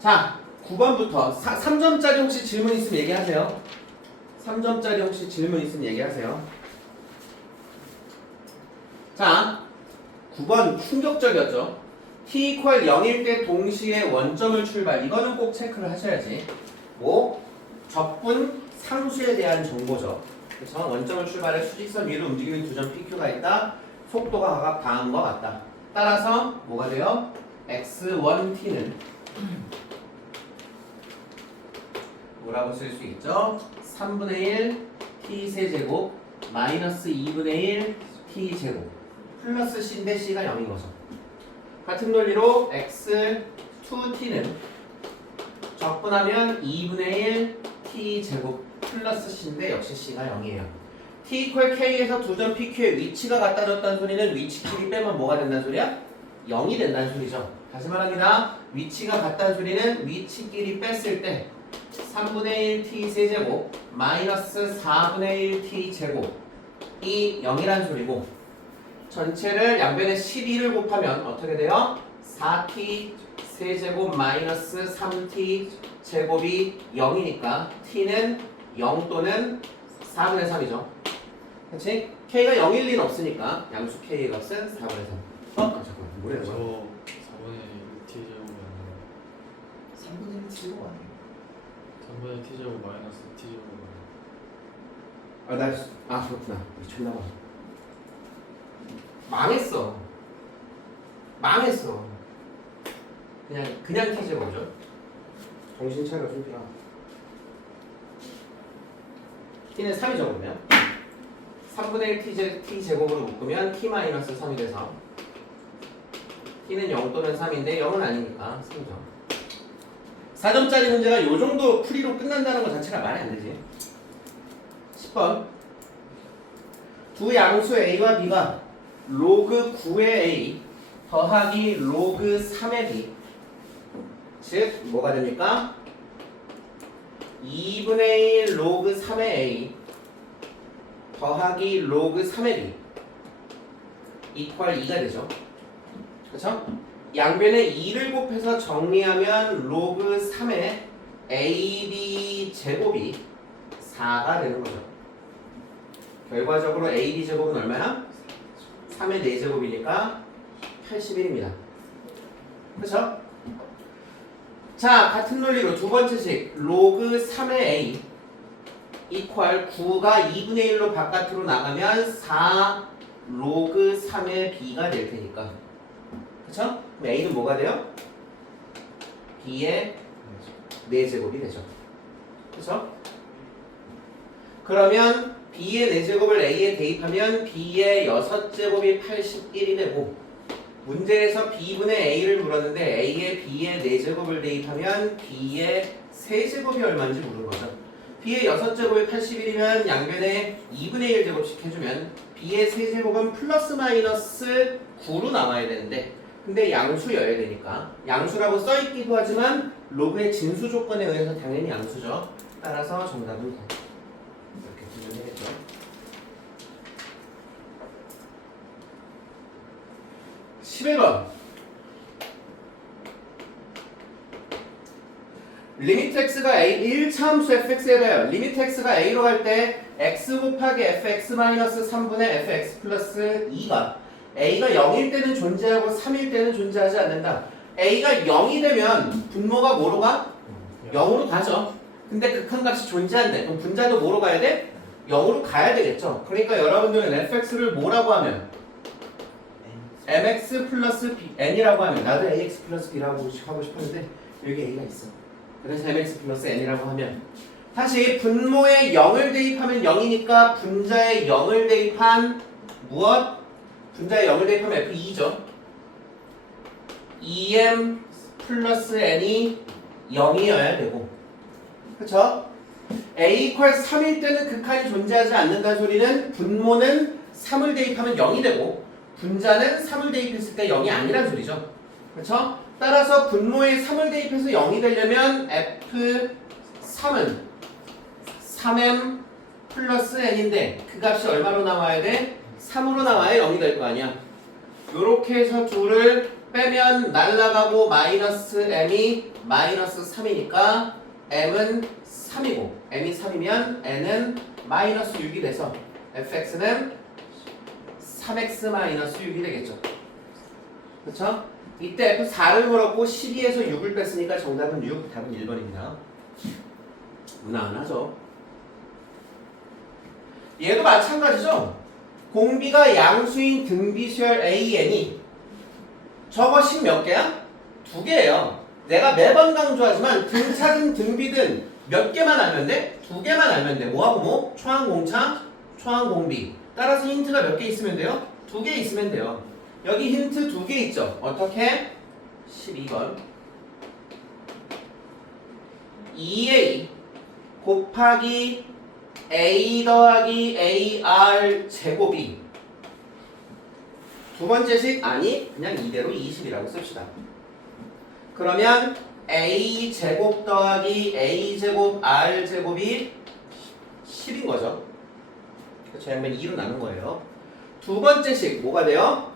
자, 9번부터 3점짜리 혹시 질문 있으면 얘기하세요. 3점짜리 혹시 질문 있으면 얘기하세요. 자, 9번 충격적이었죠. t equal 0일 때 동시에 원점을 출발. 이거는 꼭 체크를 하셔야지. 뭐? 적분 상수에 대한 정보죠. 그래서 원점을 출발해 수직선 위로 움직이는 두 점 PQ가 있다. 속도가 각각 다음과 같다. 따라서 뭐가 돼요? x1t는 뭐라고 쓸 수 있죠? 3분의 1 t 세제곱 마이너스 2분의 1 t제곱 플러스 c인데 c가 0인 거죠. 같은 논리로 x2t는 적분하면 2분의 1 t제곱 플러스 c인데 역시 c가 0이에요. t equal k에서 두 점 PQ의 위치가 같아졌다는 소리는 위치끼리 빼면 뭐가 된다는 소리야? 0이 된다는 소리죠. 다시 말합니다. 위치가 같다는 소리는 위치끼리 뺐을 때 3분의 1 t 세제곱 마이너스 4분의 1 t 제곱이 0이란 소리고 전체를 양변에 12를 곱하면 어떻게 돼요? 4t 세제곱 마이너스 3t 제곱이 0이니까 t는 0 또는 4분의 3이죠. 그치? k가 0일 리는 없으니까 양수 k의 값은 4분의 3. 잠깐만 뭐래요? 저 4분의 1 t제곱이 아니라 3분의 1 t제곱 아니에요? 3분의 1 t제곱 마이너스 t제곱 그렇구나. 미쳤나봐. 망했어. 그냥 t제곱이죠. 정신 차려 준비야. t는 3이죠 그러면. 3분의 1 t제곱으로 묶으면 t-3이 돼서 t는 0 또는 3인데 0은 아니니까 3점. 4점짜리 문제가 요 정도 풀이로 끝난다는 것 자체가 말이 안 되지. 10번. 두 양수 a와 b가 로그 9의 a 더하기 로그 3의 b 즉 뭐가 됩니까? 2분의 1 로그 3의 a 더하기 로그 3의 b 이퀄 2가 되죠. 그렇죠? 양변에 2를 곱해서 정리하면 로그 3의 ab 제곱이 4가 되는 거죠. 결과적으로 ab 제곱은 얼마야? 3의 4제곱이니까 81입니다. 그렇죠? 자, 같은 논리로 두 번째식 로그 3의 a 이퀄 9가 2분의 1로 바깥으로 나가면 4 로그 3의 b가 될 테니까. 그쵸? 그럼 a는 뭐가 돼요? b의 4제곱이 되죠. 그쵸? 그러면 b의 4제곱을 a에 대입하면 b의 6제곱이 81이 되고 문제에서 b분의 a를 물었는데 a에 b의 4제곱을 대입하면 b의 세제곱이 얼마인지 물은 거죠. b의 6제곱이 81이면 양변에 2분의 1제곱씩 해주면 b의 세제곱은 플러스 마이너스 9로 나와야 되는데 근데 양수여야 되니까 양수라고 써있기도 하지만 로그의 진수 조건에 의해서 당연히 양수죠. 따라서 정답은 이렇게 구분해야겠죠. 11번 리미트 x가 a 1차 함수 fx에래요. 리미트 x가 a로 갈 때 x 곱하기 fx-3분의 fx 플러스 2가 a가 0일 때는 존재하고 3일 때는 존재하지 않는다. a가 0이 되면 분모가 뭐로 가? 0으로 가죠. 근데 극한값이 존재한대. 그럼 분자도 뭐로 가야 돼? 0으로 가야 되겠죠. 그러니까 여러분들은 fx를 뭐라고 하면 mx 플러스 n이라고 하면 나도 ax 플러스 b라고 하고 싶었는데 여기 a가 있어. 그래서 mx 플러스 n이라고 하면 다시 분모에 0을 대입하면 0이니까 분자에 0을 대입한 무엇? 분자에 0을 대입하면 f2죠. 2m 플러스 n이 0이어야 되고 그쵸? a 이퀄 3일 때는 극한이 존재하지 않는다는 소리는 분모는 3을 대입하면 0이 되고 분자는 3을 대입했을 때 0이 아니란 소리죠. 그쵸? 따라서 분모에 3을 대입해서 0이 되려면 f3은 3m 플러스 n인데 그 값이 얼마로 나와야 돼? 3으로 나와야 0이 될 거 아니야. 요렇게 해서 둘을 빼면 날라가고 마이너스 m이 마이너스 3이니까 m은 3이고 m이 3이면 n은 마이너스 6이 돼서 fx는 3x 마이너스 6이 되겠죠. 그렇죠? 이때 f4를 물었고 12에서 6을 뺐으니까 정답은 6, 답은 1번입니다. 무난하죠? 얘도 마찬가지죠? 공비가 양수인 등비수열 AN이 저거 식 몇 개야? 2개예요. 내가 매번 강조하지만 등차든 등비든 몇 개만 알면 돼? 2개만 알면 돼. 뭐하고 뭐? 초항공차, 초항공비. 따라서 힌트가 몇 개 있으면 돼요? 2개 있으면 돼요. 여기 힌트 2개 있죠? 어떻게? 12번 2a 곱하기 a 더하기 ar 제곱이 두 번째 식 아니 그냥 이대로 20이라고 씁시다. 그러면 a 제곱 더하기 a 제곱 r 제곱이 10인 거죠. 그렇죠? 양면 2로 나눈 거예요. 두 번째 식 뭐가 돼요?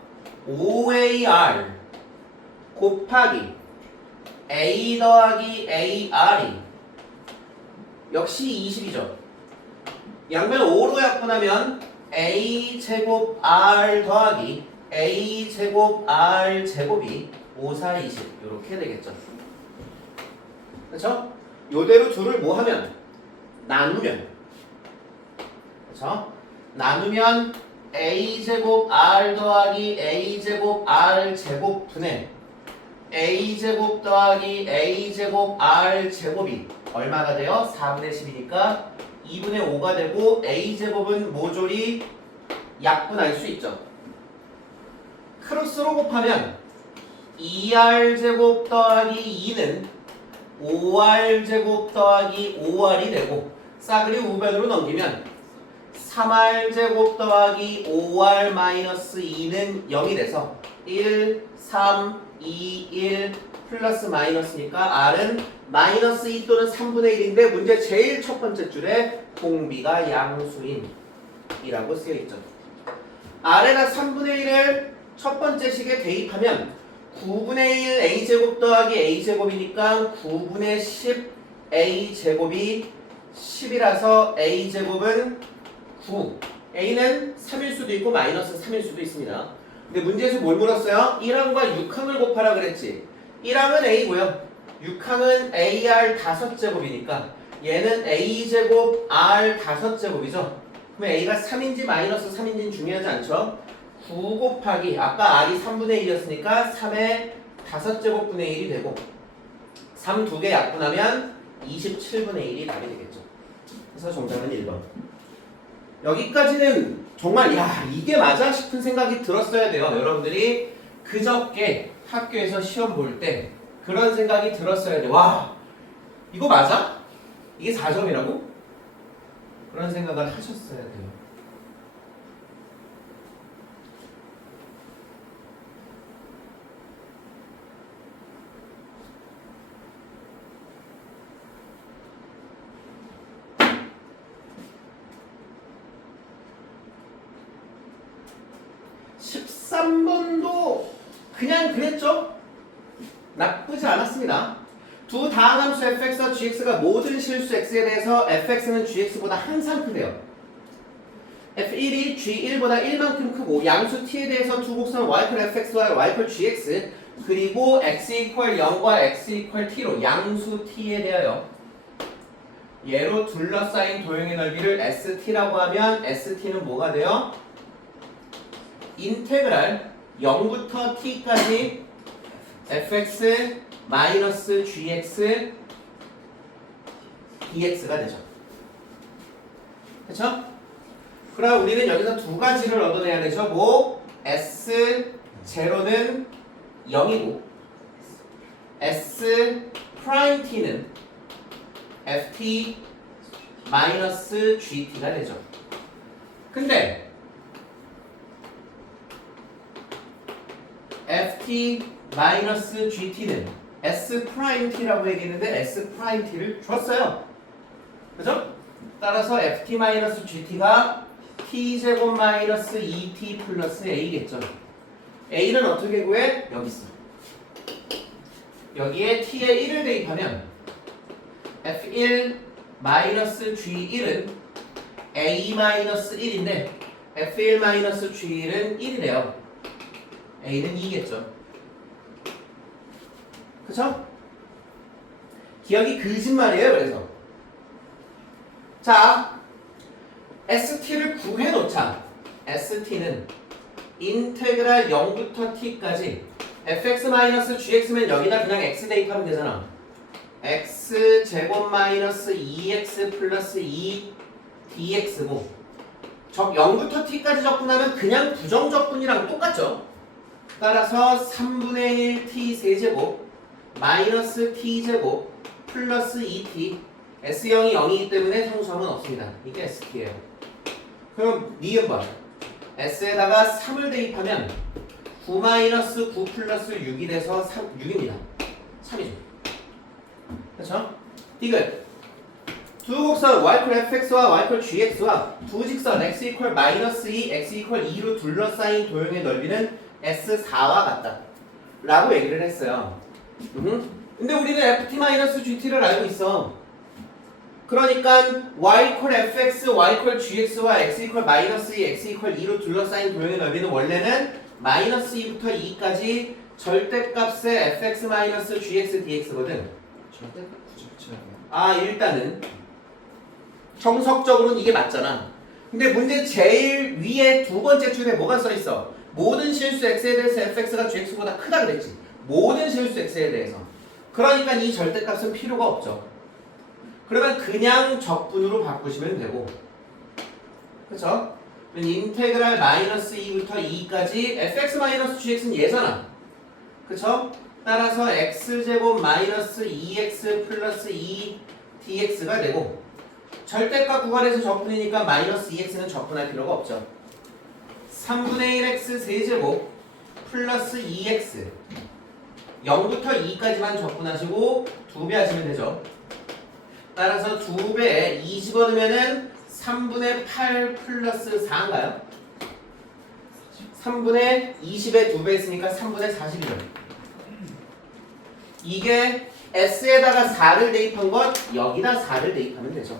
5ar 곱하기 a 더하기 ar이 역시 20이죠. 양면 5로 약분하면 a 제곱 r 더하기 a 제곱 r 제곱이 5, 4, 20 이렇게 되겠죠. 그렇죠? 요대로 둘을 뭐 하면? 나누면. 그렇죠? 나누면 a 제곱 r 더하기 a 제곱 r 제곱 분의 a 제곱 더하기 a 제곱 r 제곱이 얼마가 돼요? 4분의 10이니까 2분의 5가 되고 a 제곱은 모조리 약분할 수 있죠. 크로스로 곱하면 2r 제곱 더하기 2는 5r 제곱 더하기 5r이 되고 싸그리 우변으로 넘기면 3r 제곱 더하기 5r 마이너스 2는 0이 돼서 1, 3, 2, 1 플러스 마이너스니까 r은 마이너스 2 또는 3분의 1인데 문제 제일 첫 번째 줄에 공비가 양수인 이라고 쓰여있죠. r에다 3분의 1을 첫 번째 식에 대입하면 9분의 1 a제곱 더하기 a제곱이니까 9분의 10 a제곱이 10이라서 a제곱은 9 a는 3일 수도 있고 마이너스 3일 수도 있습니다. 근데 문제에서 뭘 물었어요? 1항과 6항을 곱하라 그랬지. 1항은 a고요 6항은 ar 5제곱이니까 얘는 a제곱 r 5제곱이죠. 그럼 a가 3인지 마이너스 3인지는 중요하지 않죠. 9 곱하기 아까 r이 3분의 1이었으니까 3의 5제곱분의 1이 되고 3 두 개 약분하면 27분의 1이 답이 되겠죠. 그래서 정답은 1번. 여기까지는 정말 야 이게 맞아 싶은 생각이 들었어야 돼요. 여러분들이 그저께 학교에서 시험 볼 때 그런 생각이 들었어야 돼. 와 이거 맞아? 이게 4점이라고? 그런 생각을 하셨어야 돼요. 그냥 그랬죠? 나쁘지 않았습니다. 두 다항함수 fx와 gx가 모든 실수 x에 대해서 fx는 gx보다 항상 크대요. f1이 g1보다 1만큼 크고 양수 t에 대해서 두 곡선 y클 fx와 y클 gx 그리고 x 이퀄 0과 x 이퀄 t로 양수 t에 대하여 얘로 둘러싸인 도형의 넓이를 st라고 하면 st는 뭐가 돼요? 인테그랄 0부터 t까지 fx 마이너스 gx dx가 되죠. 그렇죠? 그럼 우리는 여기서 두 가지를 얻어내야 되죠. 뭐 s0는 0이고 s 프라임 t는 ft 마이너스 gt가 되죠. 근데 ft 마이너스 gt는 s 프라임 t라고 얘기했는데 s 프라임 t를 줬어요. 그죠? 따라서 ft 마이너스 gt가 t 제곱 마이너스 2t 플러스 a겠죠. a는 어떻게 구해? 여기 있어. 여기에 t에 1을 대입하면 f1 G1은 a-1인데 f1 G1은 1이래요. a는 2겠죠. 그쵸? 기억이 거짓말이에요. 그래서 자, ST를 구해놓자. ST는 인테그랄 0부터 t까지 fx-gx면 여기다 그냥 x 대입하면 되잖아. x제곱 마이너스 2x 플러스 2 dx고 0부터 t까지 적분하면 그냥 부정적분이랑 똑같죠. 따라서 3분의 1 t 세제곱 마이너스 t제곱 플러스 2t S0이 0이기 때문에 상수함은 없습니다. 이게 ST예요. 그럼 니은번 S에다가 3을 대입하면 9 마이너스 9 플러스 6이 돼서 6입니다. 3이죠. 그렇죠? 디귿 두 곡선 y fx와 y gx와 두 직선 x 이퀄 마이너스 2, x 이퀄 2로 둘러싸인 도형의 넓이는 S4와 같다 라고 얘기를 했어요. 근데 우리는 ft-gt를 알고 있어. 그러니까 y 이퀄 fx, y 이퀄 gx와 x 이퀄 마이너스 2, x 이퀄 2로 둘러싸인 도형의 넓이는 원래는 마이너스 2부터 2까지 절대값의 fx 마이너스 gx dx거든. 절대 굳이 붙여야 돼요. 아, 일단은 정석적으로는 이게 맞잖아. 근데 문제 제일 위에 두 번째 줄에 뭐가 써있어? 모든 실수 x에 대해서 fx가 gx보다 크다 그랬지. 모든 실수 x에 대해서. 그러니까 이 절대값은 필요가 없죠. 그러면 그냥 적분으로 바꾸시면 되고, 그쵸? 인테그랄 마이너스 2부터 2까지 fx 마이너스 gx는 얘잖아. 그쵸? 따라서 x제곱 마이너스 2x 플러스 2 dx가 되고, 절대값 구간에서 적분이니까 마이너스 2x는 적분할 필요가 없죠. 3분의 1x 세제곱 플러스 2x 0부터 2까지만 적분하시고 2배 하시면 되죠. 따라서 2배에 2 집어넣으면은 3분의 8 플러스 4인가요? 3분의 20에 2배 했으니까 3분의 40이죠. 이게 S에다가 4를 대입한 것, 여기다 4를 대입하면 되죠.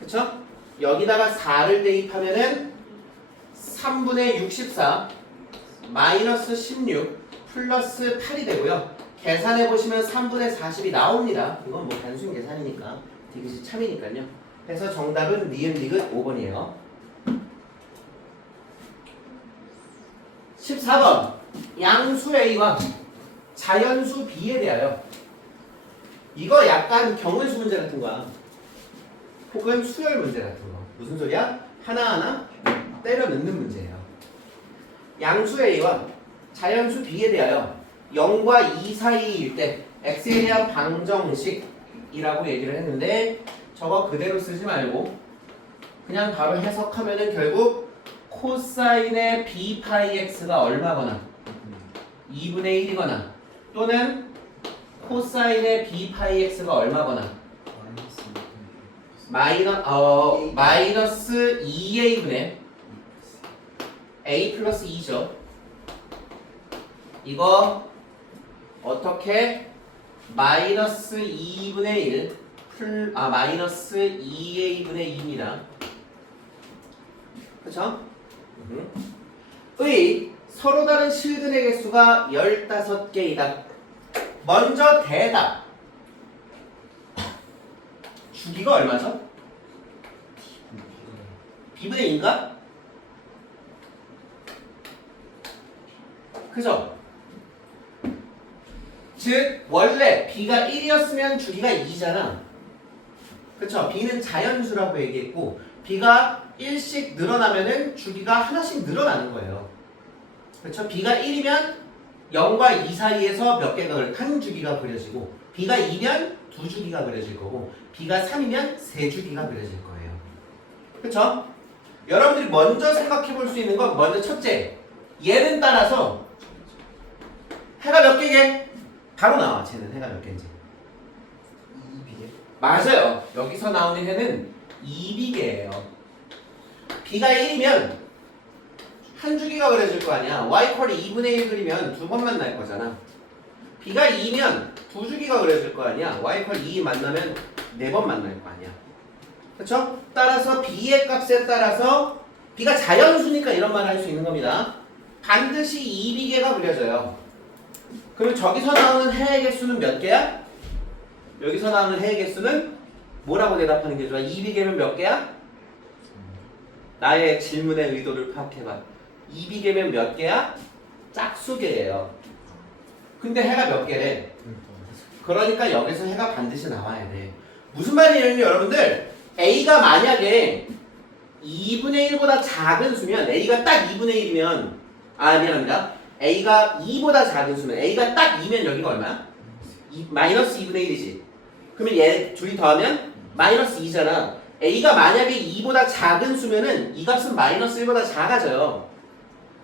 그쵸? 여기다가 4를 대입하면은 3분의 64 마이너스 16 플러스 8이 되고요. 계산해보시면 3분의 40이 나옵니다. 이건 뭐 단순 계산이니까 디귿이 참이니까요. 그래서 정답은 니은 디귿 5번이에요. 14번 양수 A와 자연수 B에 대하여. 이거 약간 경우의 수 문제 같은 거야. 혹은 수열 문제 같은 거. 무슨 소리야? 하나하나 때려 넣는 문제예요. 양수 A와 자연수 B에 대하여 0과 2 사이일 때 x에 대한 방정식이라고 얘기를 했는데, 저거 그대로 쓰지 말고 그냥 바로 해석하면은 결국 코사인의 b 파이 x가 얼마거나 2분의 1이거나 또는 코사인의 b 파이 x가 얼마거나 마이너스 2a분의 a 플러스 2죠. 이거 어떻게 마이너스 2분의 1 마이너스 2a분의 2입니다. 그쵸? 의 서로 다른 실근의 개수가 15개이다. 먼저 대답. 주기가 얼마죠? b분의 2인가? 그죠? 즉 원래 b가 1이었으면 주기가 2잖아. 그쵸? b는 자연수라고 얘기했고 b가 1씩 늘어나면은 주기가 하나씩 늘어나는 거예요. 그쵸? b가 1이면 0과 2 사이에서 몇 개가 한 주기가 그려지고, b가 2면 두 주기가 그려질 거고, b가 3이면 세 주기가 그려질 거예요. 그쵸? 여러분들이 먼저 생각해 볼 수 있는 건, 먼저 첫째, 얘는 따라서 해가 몇 개게? 바로 나와. 쟤는 해가 몇 개인지. 2비계? 맞아요. 여기서 나오는 해는 2비계예요. b가 1이면 한 주기가 그려질 거 아니야. y 퀄이 2분의 1 그리면 두 번만 날 거잖아. b가 2면 두 주기가 그려질 거 아니야. y 이퀄 2 만나면 4번 만날 거 아니야. 그렇죠? 따라서 b의 값에 따라서 b가 자연수니까 이런 말을 할 수 있는 겁니다. 반드시 2비계가 그려져요. 그럼 저기서 나오는 해의 개수는 몇 개야? 여기서 나오는 해의 개수는 뭐라고 대답하는 게 좋아? 2비계면 몇 개야? 나의 질문의 의도를 파악해봐. 2비계면 몇 개야? 짝수계예요. 근데 해가 몇 개래? 그러니까 여기서 해가 반드시 나와야 돼. 무슨 말이냐면 여러분들 A가 만약에 2분의 1보다 작은 수면 A가 딱 2분의 1이면 미안합니다. A가 2보다 작은 수면 A가 딱 2면 여기가 얼마야? 마이너스 2분의 1이지. 그러면 얘 둘이 더하면 마이너스 2잖아. A가 만약에 2보다 작은 수면은 이 값은 마이너스 1보다 작아져요.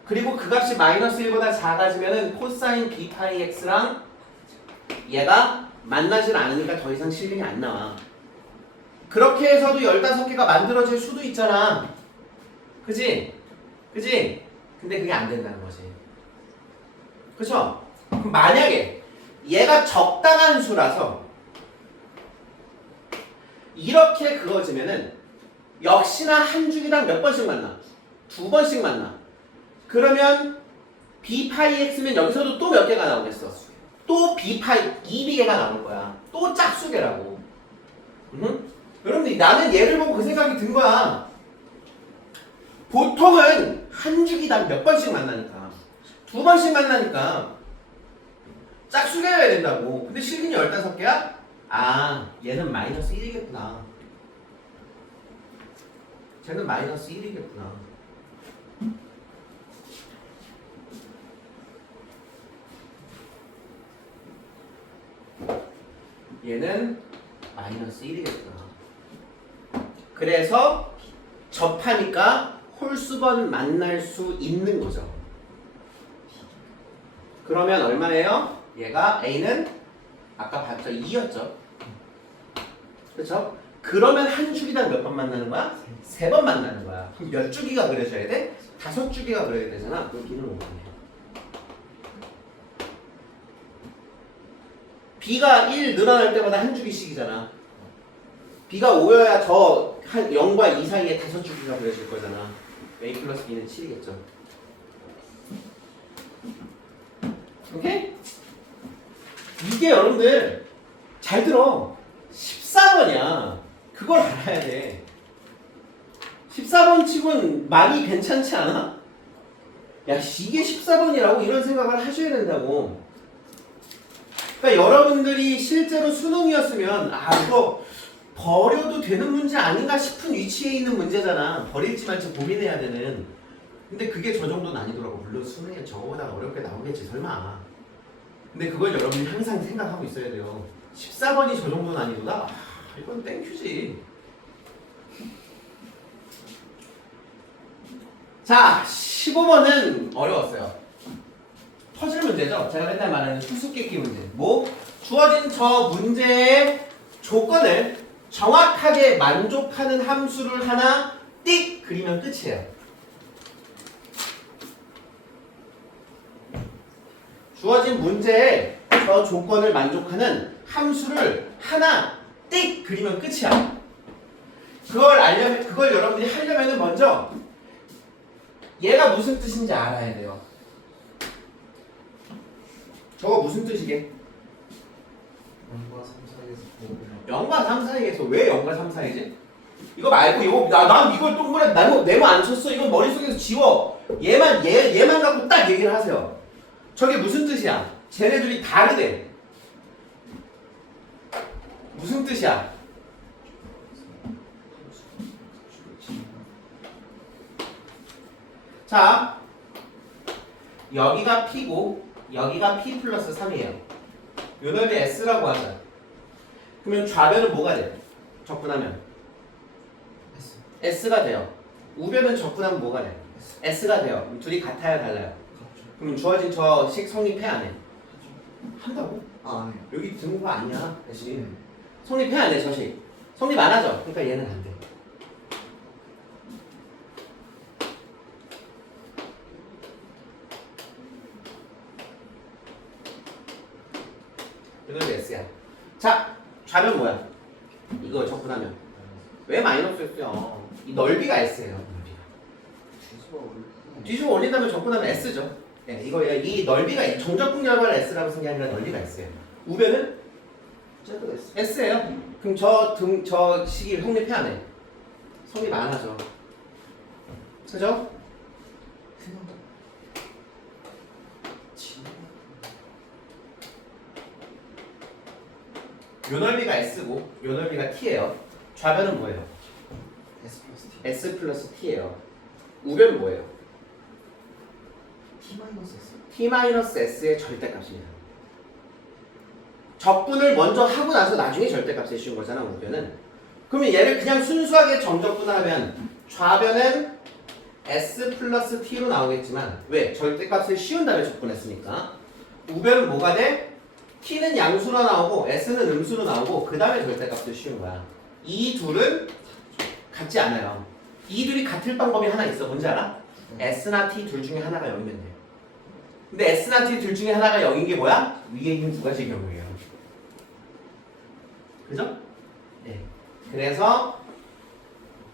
그리고 그 값이 마이너스 1보다 작아지면은 코사인 B 파이 X랑 얘가 만나질 않으니까 더 이상 실근이 안 나와. 그렇게 해서도 15개가 만들어질 수도 있잖아. 그지? 그지? 근데 그게 안 된다는 거지. 그쵸? 그럼 만약에 얘가 적당한 수라서 이렇게 그어지면은 역시나 한 주기당 몇 번씩 만나? 2번씩 만나. 그러면 B 파이 X면 여기서도 또 몇 개가 나오겠어? 또 B 파이 2비계가 나올 거야. 또 짝수계라고. 여러분들 나는 얘를 보고 그 생각이 든 거야. 보통은 한 주기당 몇 번씩 만나니까 2번씩 만나니까 짝수계여야 된다고. 근데 실근이 15개야? 얘는 마이너스 1이겠구나. 쟤는 마이너스 1이겠구나. 얘는 마이너스 1이겠구나. 그래서 접하니까 홀수번 만날 수 있는 거죠. 그러면 얼마예요? 얘가 A는 아까 봤죠? 2였죠. 그렇죠? 그러면 한 주기당 몇 번 만나는 거야? 3번 만나는 거야. 그럼 몇 주기가 그려져야 돼? 5주기가 그려야 되잖아. 여기는 5번이야. B가 1 늘어날 때마다 한 주기씩이잖아. B가 5여야 저 한 0과 2 사이에 5주기가 그려질 거잖아. A 플러스 B는 7이겠죠. 오케이? 이게 여러분들 잘 들어. 14번이야. 그걸 알아야 돼. 14번 치곤 많이 괜찮지 않아? 야, 이게 14번이라고 이런 생각을 하셔야 된다고. 그러니까 여러분들이 실제로 수능이었으면 이거 버려도 되는 문제 아닌가 싶은 위치에 있는 문제잖아. 버릴지 말지 고민해야 되는. 근데 그게 저 정도 난이도라고. 물론 수능에 저거보다 어렵게 나오겠지 설마. 근데 그걸 여러분이 항상 생각하고 있어야 돼요. 14번이 저 정도 난이도다? 이건 땡큐지. 자, 15번은 어려웠어요. 퍼즐 문제죠. 제가 맨날 말하는 수수께끼 문제. 주어진 저 문제의 조건을 정확하게 만족하는 함수를 하나 띡 그리면 끝이에요. 주어진 문제의 저 조건을 만족하는 함수를 하나 띡 그리면 끝이야. 그걸 여러분들이 하려면 먼저 얘가 무슨 뜻인지 알아야 돼요. 저거 무슨 뜻이게? 0과 3 사이에서 보고 0과 3 사이에서 왜 0과 3 사이지? 이거 말고 난 이걸 동그랗게 네모 안 쳤어. 이건 머릿속에서 지워. 얘만 갖고 딱 얘기를 하세요. 저게 무슨 뜻이야? 쟤네들이 다르대. 무슨 뜻이야? 자, 여기가 P고 여기가 P 플러스 3이에요. 요 넓이 S라고 하자. 그러면 좌변은 뭐가 돼? 접근하면 S가 돼요. 우변은 접근하면 뭐가 돼? S가 돼요. 그럼 둘이 같아요, 달라요? 그럼 주어진 저 식 성립해 안 해? 한다고? 안 해요. 여기 등호가 아니야, 대신. 성립해 안 해, 저 식? 성립 안 하죠? 그러니까 얘는 안 돼. 자, 좌변 뭐야? 이거 적분하면 왜 마이너스였어요? 이 넓이가 S예요. 넓이가. 뒤집어 올리고. 뒤집어 올린다면 적분하면 S죠. 네, 이거 이 넓이가 정적분 결과를 S라고 쓴 게 아니라 넓이가 S예요. 우변은 쟤도 했어. S예요. 그럼 저 식이 성립해 안 해? 성립 안 하죠. 그죠? 요 넓이가 S고 요 넓이가 T예요. 좌변은 뭐예요? S 플러스 T. S 플러스 T예요. 우변은 뭐예요? T 마이너스 S. T 마이너스 S의 절대값입니다. 적분을 먼저 하고 나서 나중에 절대값을 씌운 거잖아, 우변은. 그러면 얘를 그냥 순수하게 정적분하면 좌변은 S 플러스 T로 나오겠지만 왜? 절대값을 씌운 다음에 적분했으니까. 우변은 뭐가 돼? T는 양수로 나오고 S는 음수로 나오고 그 다음에 절대값을 씌운 거야. 이 둘은 같지 않아요. 이 둘이 같을 방법이 하나 있어. 뭔지 알아? S나 T 둘 중에 하나가 0이면 돼. 근데 S나 T 둘 중에 하나가 0인 게 뭐야? 위에 있는 두 가지 경우예요. 그죠? 네. 그래서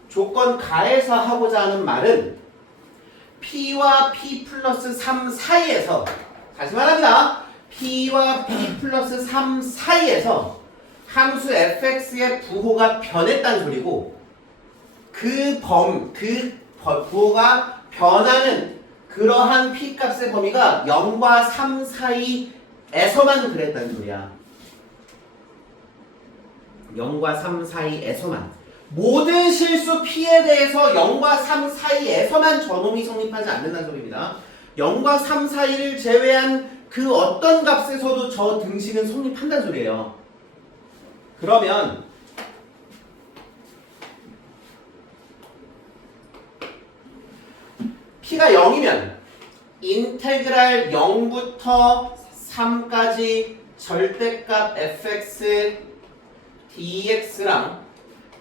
조건 가에서 하고자 하는 말은 P와 P 플러스 3 사이에서 다시 말합니다. P와 P 플러스 3 사이에서 함수 fx의 부호가 변했다는 소리고 그 부호가 변하는 그러한 P 값의 범위가 0과 3 사이에서만 그랬다는 소리야. 0과 3 사이에서만. 모든 실수 P에 대해서 0과 3 사이에서만 저놈이 성립하지 않는다는 소리입니다. 0과 3 사이를 제외한 그 어떤 값에서도 저 등식은 성립한다는 소리예요. 그러면 P가 0이면 인테그랄 0부터 3까지 절대값 fx dx랑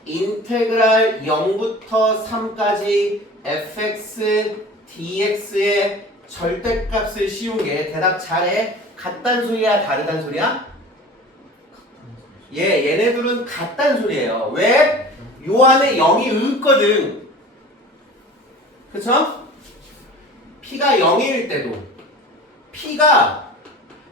인테그랄 0부터 3까지 fx dx의 절대값을 씌운 게 대답 잘해. 같단 소리야 다르단 소리야? 얘네들은 같단 소리예요. 왜? 요 안에 0이 있거든. 그쵸? P가 0일 때도 P가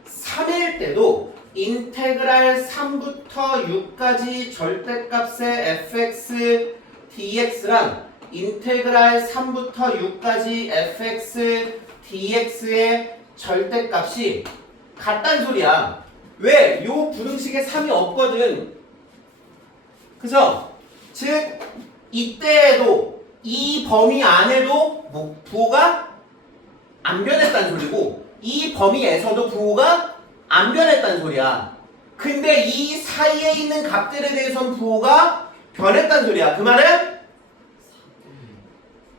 3일 때도 인테그랄 3부터 6까지 절대값의 fx dx랑 인테그랄 3부터 6까지 fx dx의 절대값이 같단 소리야. 왜? 요 부등식에 3이 없거든. 그죠? 즉 이때에도 이 범위 안에도 부호가 안 변했다는 소리고 이 범위에서도 부호가 안 변했다는 소리야. 근데 이 사이에 있는 값들에 대해서는 부호가 변했다는 소리야.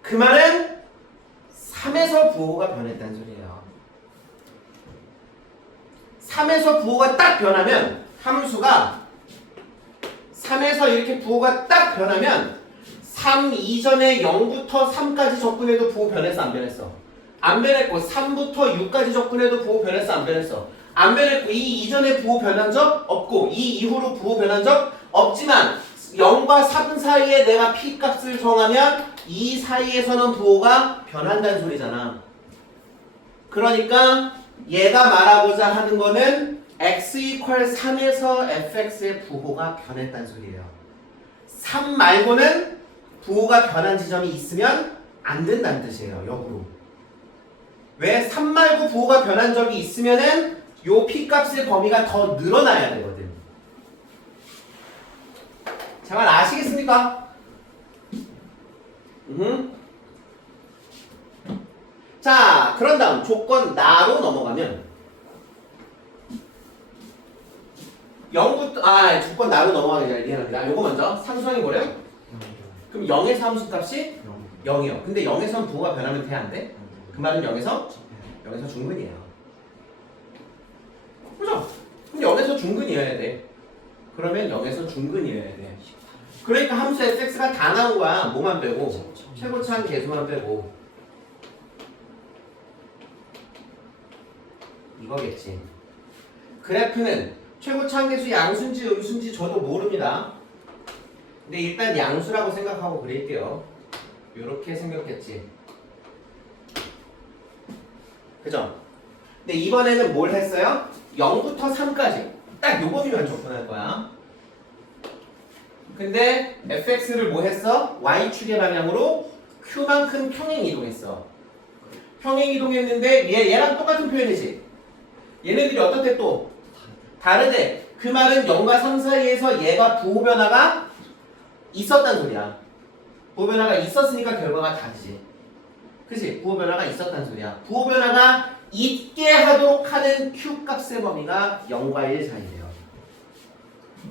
그 말은 3에서 부호가 변했다는 소리예요. 3에서 부호가 딱 변하면 함수가 3에서 이렇게 부호가 딱 변하면 3 이전에 0부터 3까지 접근해도 부호 변했어 안 변했어? 안 변했고 3부터 6까지 접근해도 부호 변했어 안 변했어? 안 변했고 이 이전에 부호 변한 적 없고 이 이후로 부호 변한 적 없지만 0과 3 사이에 내가 P 값을 정하면 이 사이에서는 부호가 변한다는 소리잖아. 그러니까 얘가 말하고자 하는 거는 x = 3에서 fx의 부호가 변했다는 소리예요. 3 말고는 부호가 변한 지점이 있으면 안 된다는 뜻이에요. 역으로. 왜? 3 말고 부호가 변한 적이 있으면은 요 P 값의 범위가 더 늘어나야 되거든. 잘 아시겠습니까? 자, 그런 다음 조건 나로 넘어가면 0부터 조건 나로 넘어가기 전에 미안합니다. 요거 먼저 상수항이 뭐래요? 그럼 0에서 함수값이 0이요. 근데 0에서는 부호가 변하면 돼 안 돼? 그 말은 0에서 중근이에요. 그죠? 근데 0에서 중근이어야 돼. 그러면 0에서 중근이어야 돼. 그러니까 함수 fx가 다 나온 거야. 뭐만 빼고 최고차항 계수만 빼고 이거겠지. 그래프는 최고차 한계수 양수인지 음수인지 저도 모릅니다. 근데 일단 양수라고 생각하고 그릴게요. 요렇게 생겼겠지. 그죠? 근데 이번에는 뭘 했어요? 0부터 3까지 딱 요 범위만 접근할 거야. 근데 fx를 뭐 했어? y축의 방향으로 q만큼 평행 이동했어. 평행 이동했는데 얘랑 똑같은 표현이지. 얘네들이 어떻대 또? 다르대. 그 말은 0과 3 사이에서 얘가 부호 변화가 있었단 소리야. 부호 변화가 있었으니까 결과가 다르지. 그치? 부호 변화가 있었단 소리야. 부호 변화가 있게 하도록 하는 q 값의 범위가 0과 1 사이래요.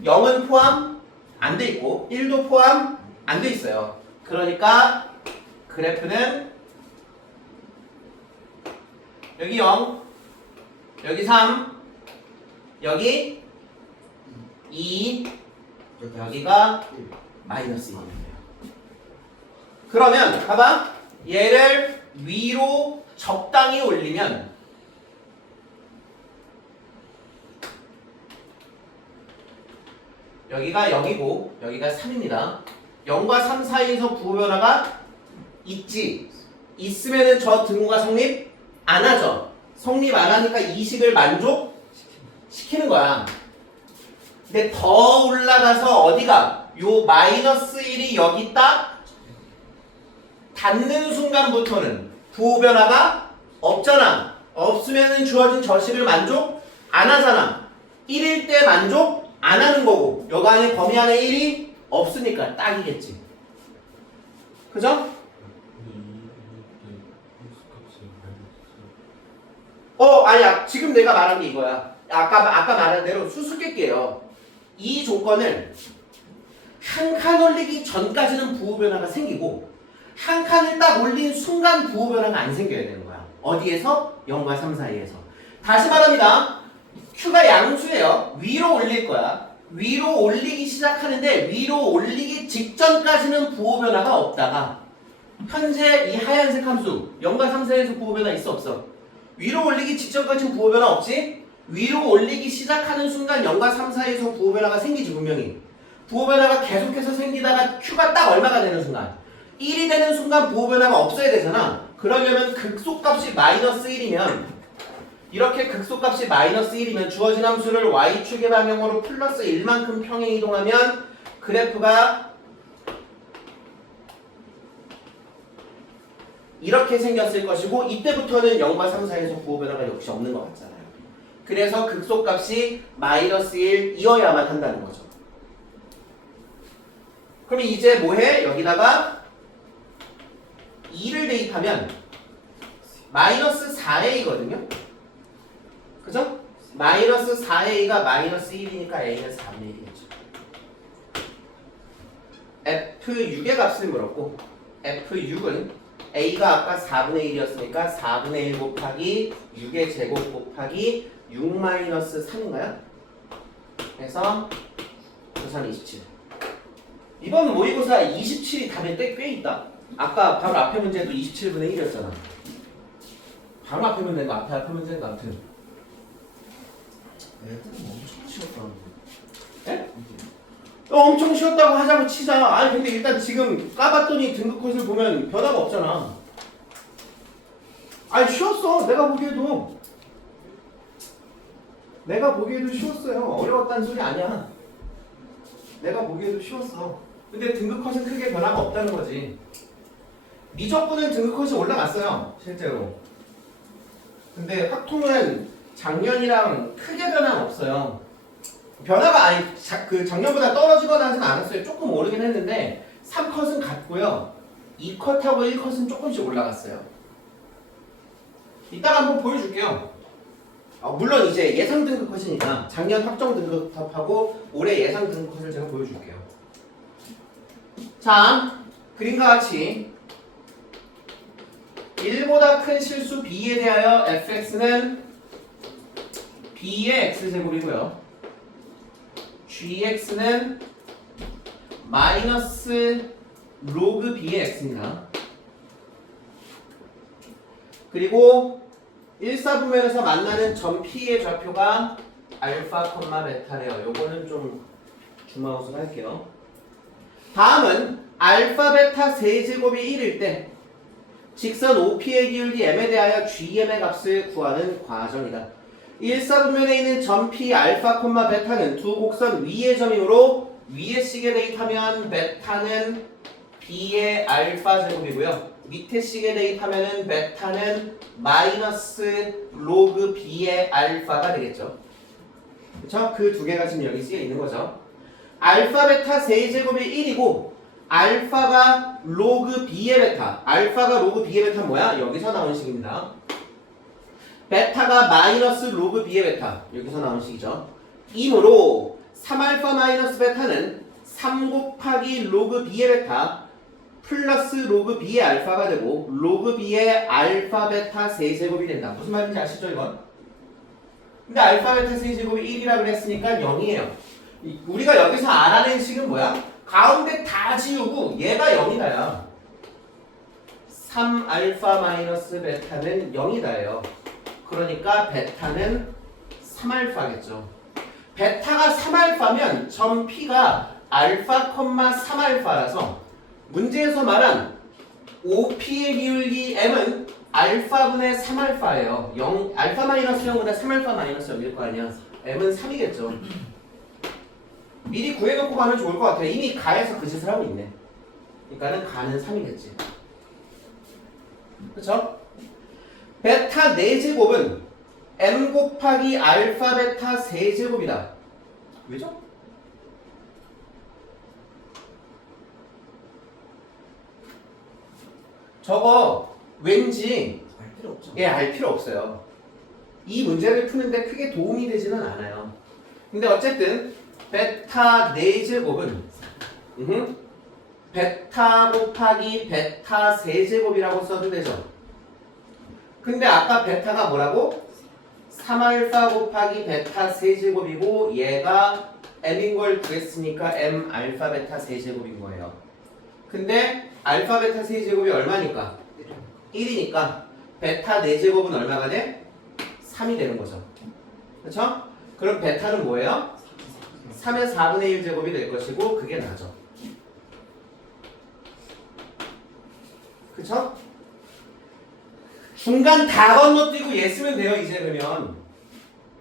0은 포함 안 돼 있고 1도 포함 안 돼 있어요. 그러니까 그래프는 여기 0, 여기 3, 여기 2, 여기가 마이너스 1이에요. 그러면 봐봐. 얘를 위로 적당히 올리면 여기가 0이고 여기가 3입니다. 0과 3 사이에서 부호 변화가 있지. 있으면은 저 등호가 성립 안 하죠. 성립 안 하니까 이 식을 만족시키는 거야. 근데 더 올라가서 어디가? 요 마이너스 1이 여기 딱 닿는 순간부터는 부호 변화가 없잖아. 없으면은 주어진 저 식을 만족 안 하잖아. 1일 때 만족 안 하는 거고 여기 안에 범위 안에 1이 없으니까 딱이겠지. 그죠? 아니야. 지금 내가 말한 게 이거야. 아까 말한 대로 수수께끼예요. 이 조건을 한 칸 올리기 전까지는 부호 변화가 생기고 한 칸을 딱 올린 순간 부호 변화가 안 생겨야 되는 거야. 어디에서? 0과 3 사이에서. 다시 말합니다. Q가 양수예요. 위로 올릴 거야. 위로 올리기 시작하는데 위로 올리기 직전까지는 부호 변화가 없다가 현재 이 하얀색 함수 0과 3 사이에서 부호 변화 있어 없어? 위로 올리기 직전까지는 부호 변화 없지? 위로 올리기 시작하는 순간 0과 3 사이에서 부호 변화가 생기지 분명히. 부호 변화가 계속해서 생기다가 Q가 딱 얼마가 되는 순간 1이 되는 순간 부호 변화가 없어야 되잖아. 그러려면 극소값이 마이너스 1이면 이렇게 극소값이 마이너스 1이면 주어진 함수를 y축의 방향으로 플러스 1만큼 평행 이동하면 그래프가 이렇게 생겼을 것이고 이때부터는 0과 3 사이에서 부호 변화가 역시 없는 것 같잖아요. 그래서 극소값이 마이너스 1이어야만 한다는 거죠. 그럼 이제 뭐해? 여기다가 2를 대입하면 마이너스 4a거든요. 그죠? 마이너스 4a가 마이너스 1이니까 a는 4분의 1이겠죠. f6의 값을 물었고 f6은 a가 아까 4분의 1이었으니까 4분의 1 곱하기 6의 제곱 곱하기 6 마이너스 3인가요? 그래서 9, 27. 이번 모의고사 27이 답에 꽤 있다. 아까 바로 앞에 문제도 27분의 1이었잖아. 바로 앞에 문제인가 앞에 문제인가 아무튼. 애들은 엄청 쉬웠다는 거. 예? 엄청 쉬웠다고 하자고 치자. 아니 근데 일단 지금 까봤더니 등급 컷을 보면 변화가 없잖아. 아니 쉬웠어. 내가 보기에도 쉬웠어요. 어려웠다는 소리 아니야. 내가 보기에도 쉬웠어. 근데 등급 컷은 크게 변화가 없다는 거지. 미적분은 등급 컷이 올라갔어요. 실제로. 근데 확통은 작년이랑 크게 변화는 없어요. 변화가 아니 그 작년보다 떨어지거나 하진 않았어요. 조금 오르긴 했는데 3컷은 같고요. 2컷하고 1컷은 조금씩 올라갔어요. 이따가 한번 보여줄게요. 물론 이제 예상 등급 컷이니까 작년 확정 등급 컷하고 올해 예상 등급 컷을 제가 보여줄게요. 자, 그림과 같이 1보다 큰 실수 b에 대하여 fx는 b의 x제곱이고요. gx는 마이너스 로그 b의 x입니다. 그리고 1, 4분면에서 만나는 점 P의 좌표가 알파 콤마 베타래요. 요거는 좀 주마우스 할게요. 다음은 알파 베타 세제곱이 1일 때 직선 OP의 기울기 m에 대하여 GM의 값을 구하는 과정이다. 일사분면에 있는 점 P 알파 콤마 베타는 두 곡선 위의 점이므로 위에 식에 대입하면 베타는 B의 알파 제곱이고요. 밑에 식에 대입하면은 베타는 마이너스 로그 B의 알파가 되겠죠. 그쵸? 그 두 개가 지금 여기 쓰여 있는 거죠. 알파 베타 세제곱이 1이고 알파가 로그 B의 베타. 알파가 로그 B의 베타 뭐야? 여기서 나온 식입니다. 베타가 마이너스 로그 B의 베타. 여기서 나온 식이죠. 이므로 3알파 마이너스 베타는 3 곱하기 로그 B의 베타 플러스 로그 B의 알파가 되고 로그 B의 알파 베타 세제곱이 된다. 무슨 말인지 아시죠 이건? 근데 알파 베타 세제곱이 1이라 그랬으니까 0이에요. 우리가 여기서 알아낸 식은 뭐야? 가운데 다 지우고 얘가 0이다야. 3알파 마이너스 베타는 0이다예요. 그러니까 베타는 3알파겠죠. 베타가 3알파면 점 P가 알파, 3알파라서 문제에서 말한 OP의 기울기 M은 알파분의 3알파예요. 0, 알파 마이너스 0보다 3알파 마이너스 0일 거 아니야. M은 3이겠죠. 미리 구해놓고 가면 좋을 것 같아요. 이미 가에서 그 짓을 하고 있네. 그러니까는 가는 3이겠지. 그쵸? 베타 4제곱은 M 곱하기 알파 베타 세제곱이다. 왜죠? 저거 왠지 알 필요 없죠. 알 필요 없어요. 이 문제를 푸는데 크게 도움이 되지는 않아요. 근데 어쨌든 베타 4제곱은 베타 곱하기 베타 세제곱이라고 써도 되죠. 근데 아까 베타가 뭐라고? 3알파 곱하기 베타 세제곱이고 얘가 m인 걸 구했으니까 m 알파 베타 세제곱인 거예요. 근데 알파 베타 세제곱이 얼마니까? 1이니까 베타 4제곱은 얼마가 돼? 3이 되는 거죠. 그렇죠? 그럼 베타는 뭐예요? 3의 4분의 1제곱이 될 것이고 그게 나죠. 그쵸? 중간 다 건너뛰고 얘 쓰면 돼요 이제. 그러면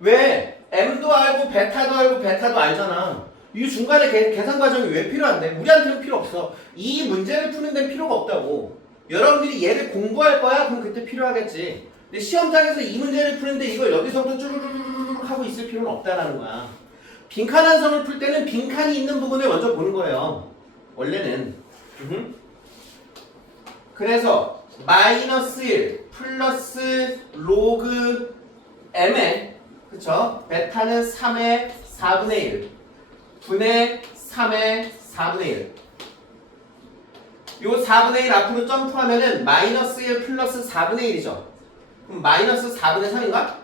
왜? m도 알고 베타도 알고 베타도 알잖아. 이 중간에 계산 과정이 왜 필요한데? 우리한테는 필요 없어. 이 문제를 푸는 데는 필요가 없다고. 여러분들이 얘를 공부할 거야? 그럼 그때 필요하겠지. 근데 시험장에서 이 문제를 푸는데 이걸 여기서부터 쭈르르르 하고 있을 필요는 없다라는 거야. 빈칸 한 선을 풀 때는 빈칸이 있는 부분을 먼저 보는 거예요. 원래는. 그래서 마이너스 1 플러스 로그 m에 그쵸? 베타는 3의 4분의 1 분의 3의 4분의 1 요 4분의 1 앞으로 점프하면은 마이너스 1 플러스 4분의 1이죠. 그럼 마이너스 4분의 3인가?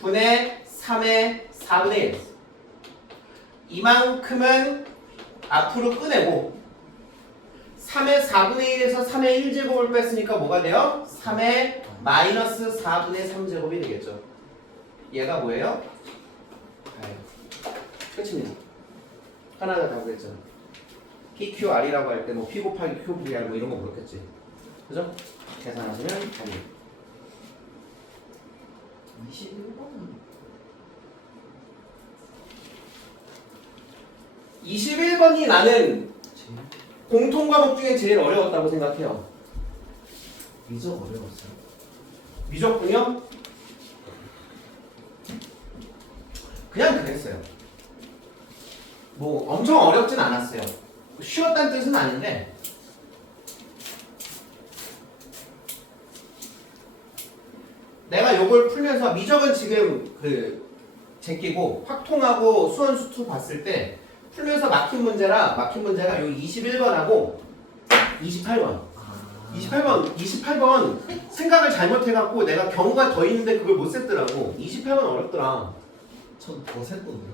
분의 3의 4분의 1 이만큼은 앞으로 꺼내고 3의 4분의 1에서 3의 1제곱을 뺐으니까 뭐가 돼요? 3의 마이너스 4분의 3제곱이 되겠죠. 얘가 뭐예요? 끝입니다. 하나가 다 그랬잖아. PQR이라고 할 때 뭐 P 곱하기 QVR 뭐 이런 거 그렇겠지. 그죠? 계산하시면 답니다. 21번은 21번이 나는 제일 공통 과목 중에 제일 어려웠다고 생각해요. 미적 어려웠어요. 미적분요? 그냥 그랬어요. 뭐 엄청 어렵진 않았어요. 쉬웠다는 뜻은 아닌데 내가 요걸 풀면서 미적은 지금 그 제끼고 확통하고 수원수투 봤을 때 풀면서 막힌 문제가 요 21번하고 28번. 28번 생각을 잘못해갖고 내가 경우가 더 있는데 그걸 못 셌더라고. 28번 어렵더라. 전 더 셌거든요.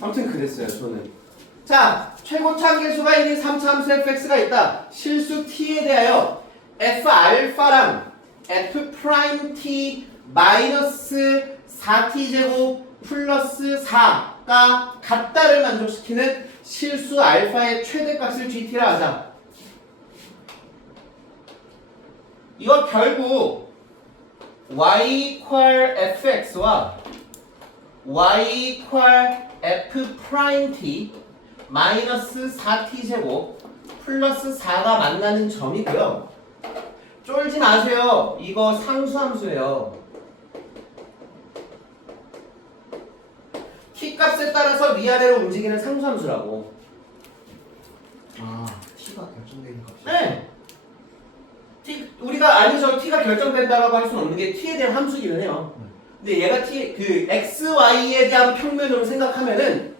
아무튼 그랬어요 저는. 자, 최고차 계수가 있는 3차 함수 fx가 있다. 실수 t에 대하여 f 알파랑 f 프라임 t 마이너스 4t 제곱 플러스 4가 같다를 만족시키는 실수 알파의 최대값을 GT라 하자. 이거 결국 y equal fx와 y equal f 프라임 t 마이너스 4t 제곱 플러스 4가 만나는 점이고요. 쫄지 마세요. 이거 상수함수예요. t 값에 따라서 위아래로 움직이는 상수함수라고. 아, t가 결정되는 값이. 네. 우리가 아니죠. t가 결정된다라고 할 수는 없는 게 t에 대한 함수기는 해요. 근데 얘가 그 x, y에 대한 평면으로 생각하면은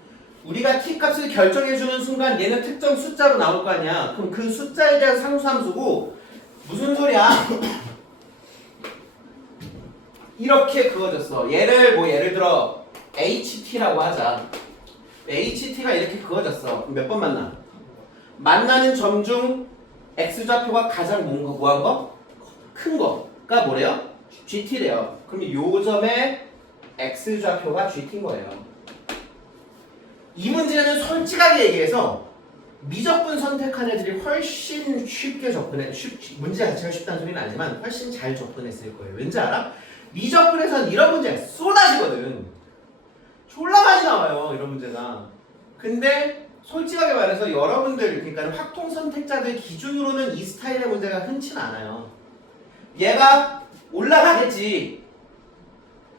우리가 t 값을 결정해주는 순간 얘는 특정 숫자로 나올 거 아니야. 그럼 그 숫자에 대한 상수함수고 무슨 소리야? 이렇게 그어졌어. 예를 들어 ht라고 하자. ht가 이렇게 그어졌어. 몇 번 만나? 만나는 점 중 x좌표가 가장 뭐한 거? 큰 거가 뭐래요? gt래요. 그럼 요 점에 x좌표가 gt인 거예요. 이 문제는 솔직하게 얘기해서 미적분 선택한 애들이 훨씬 쉽게 문제 자체가 쉽다는 소리는 아니지만 훨씬 잘 접근했을 거예요. 왠지 알아? 미적분에선 이런 문제가 쏟아지거든. 졸라 많이 나와요, 이런 문제가. 근데 솔직하게 말해서 여러분들, 그러니까 확통 선택자들 기준으로는 이 스타일의 문제가 흔치는 않아요. 얘가 올라가겠지.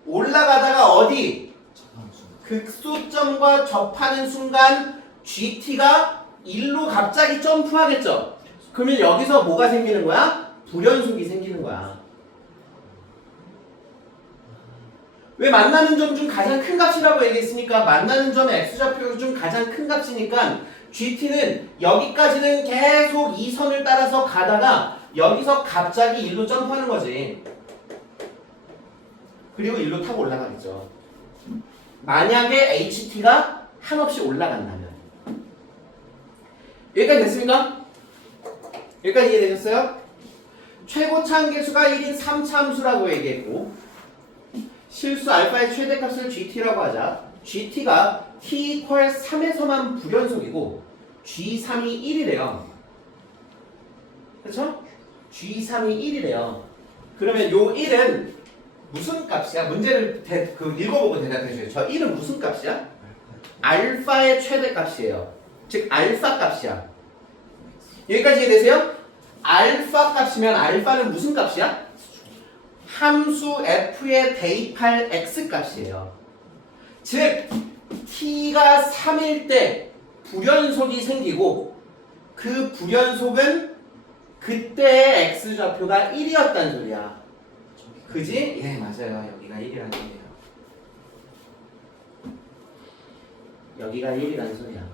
올라가다가 어디? 자판수. 극소점과 접하는 순간 GT가 1로 갑자기 점프하겠죠. 그러면 여기서 뭐가 생기는 거야? 불연속이 생기는 거야. 왜 만나는 점 중 가장 큰 값이라고 얘기했으니까 만나는 점의 x좌표 중 가장 큰 값이니까 GT는 여기까지는 계속 이 선을 따라서 가다가 여기서 갑자기 1로 점프하는 거지. 그리고 1로 타고 올라가겠죠. 만약에 HT가 한없이 올라간다면. 여기까지 됐습니까? 여기까지 이해되셨어요? 최고차 한계수가 1인 3차함수라고 얘기했고 실수 알파의 최대값을 GT라고 하자. GT가 T 이퀄 3에서만 불연속이고 G3이 1이래요. 그렇죠? G3이 1이래요. 그러면 요 1은 무슨 값이야? 문제를 읽어보고 대답해 주세요. 저 1은 무슨 값이야? 알파의 최대값이에요. 즉 알파 값이야. 여기까지 이해되세요? 알파 값이면 알파는 무슨 값이야? 함수 f에 대입할 x 값이에요. 즉 t가 3일 때 불연속이 생기고 그 불연속은 그때의 x좌표가 1이었단 소리야. 그지? 예, 맞아요. 여기가 1이라는 소리예요. 여기가 1이라는 소리야.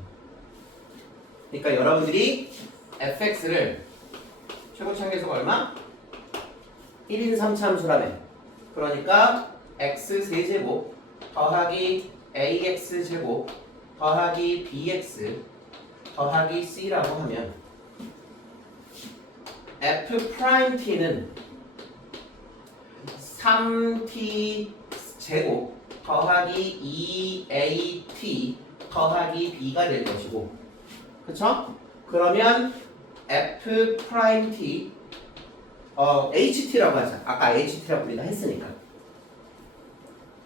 그러니까 여러분들이 fx를 최고차 한계수가 얼마? 1인 3차함수라며. 그러니까 x 세제곱 더하기 ax 제곱 더하기 bx 더하기 c라고 하면 f 프라임 t는 3t 제곱 더하기 2at 더하기 b가 될 것이고, 그쵸? 그러면 f 프라임 t HT라고 하자. 아까 HT라고 우리가 했으니까.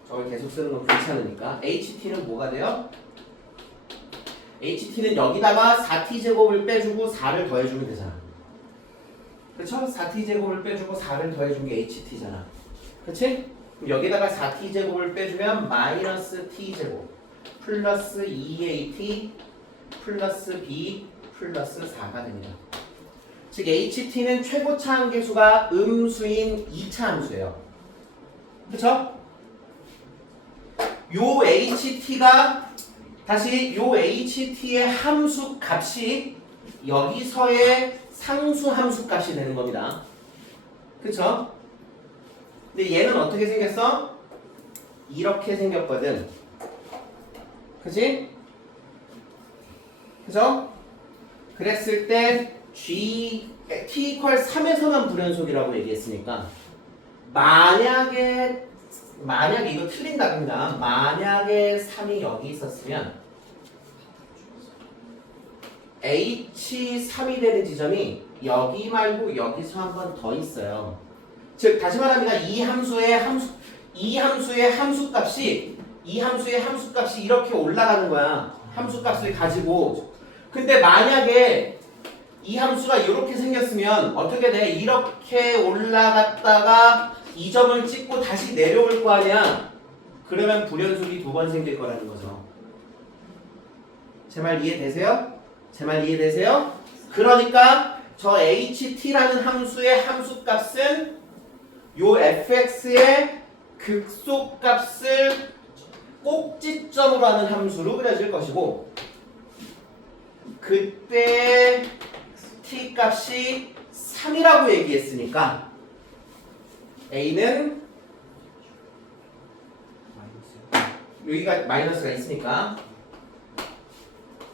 저걸 계속 쓰는 건 괜찮으니까. HT는 뭐가 돼요? HT는 여기다가 4t 제곱을 빼주고 4를 더해주면 되잖아. 그쵸? 4t 제곱을 빼주고 4를 더해준 게 HT잖아. 그치? 그럼 여기다가 4t 제곱을 빼주면 마이너스 t 제곱 플러스 2at 플러스 b 플러스 4가 됩니다. 즉 HT는 최고차 한계수가 음수인 2차 함수예요. 그쵸? 요 HT가 다시 요 HT의 함수 값이 여기서의 상수 함수 값이 되는 겁니다. 그쵸? 근데 얘는 어떻게 생겼어? 이렇게 생겼거든. 그치? 그죠? 그랬을 때 t 이퀄 3에서만 불연속이라고 얘기했으니까 만약에 만약에 이거 틀린다 그러니까 만약에 3이 여기 있었으면 H3이 되는 지점이 여기 말고 여기서 한 번 더 있어요. 즉 다시 말하면 이 함수의 함수값이 이렇게 올라가는 거야. 함수값을 가지고. 근데 만약에 이 함수가 이렇게 생겼으면 어떻게 돼? 이렇게 올라갔다가 이 점을 찍고 다시 내려올 거 아니야? 그러면 불연속이 2번 생길 거라는 거죠. 제 말 이해되세요? 제 말 이해되세요? 그러니까 저 ht라는 함수의 함수값은 요 fx의 극소값을 꼭지점으로 하는 함수로 그려질 것이고 그때 t 값이 3이라고 얘기했으니까 a는 여기가 마이너스가 있으니까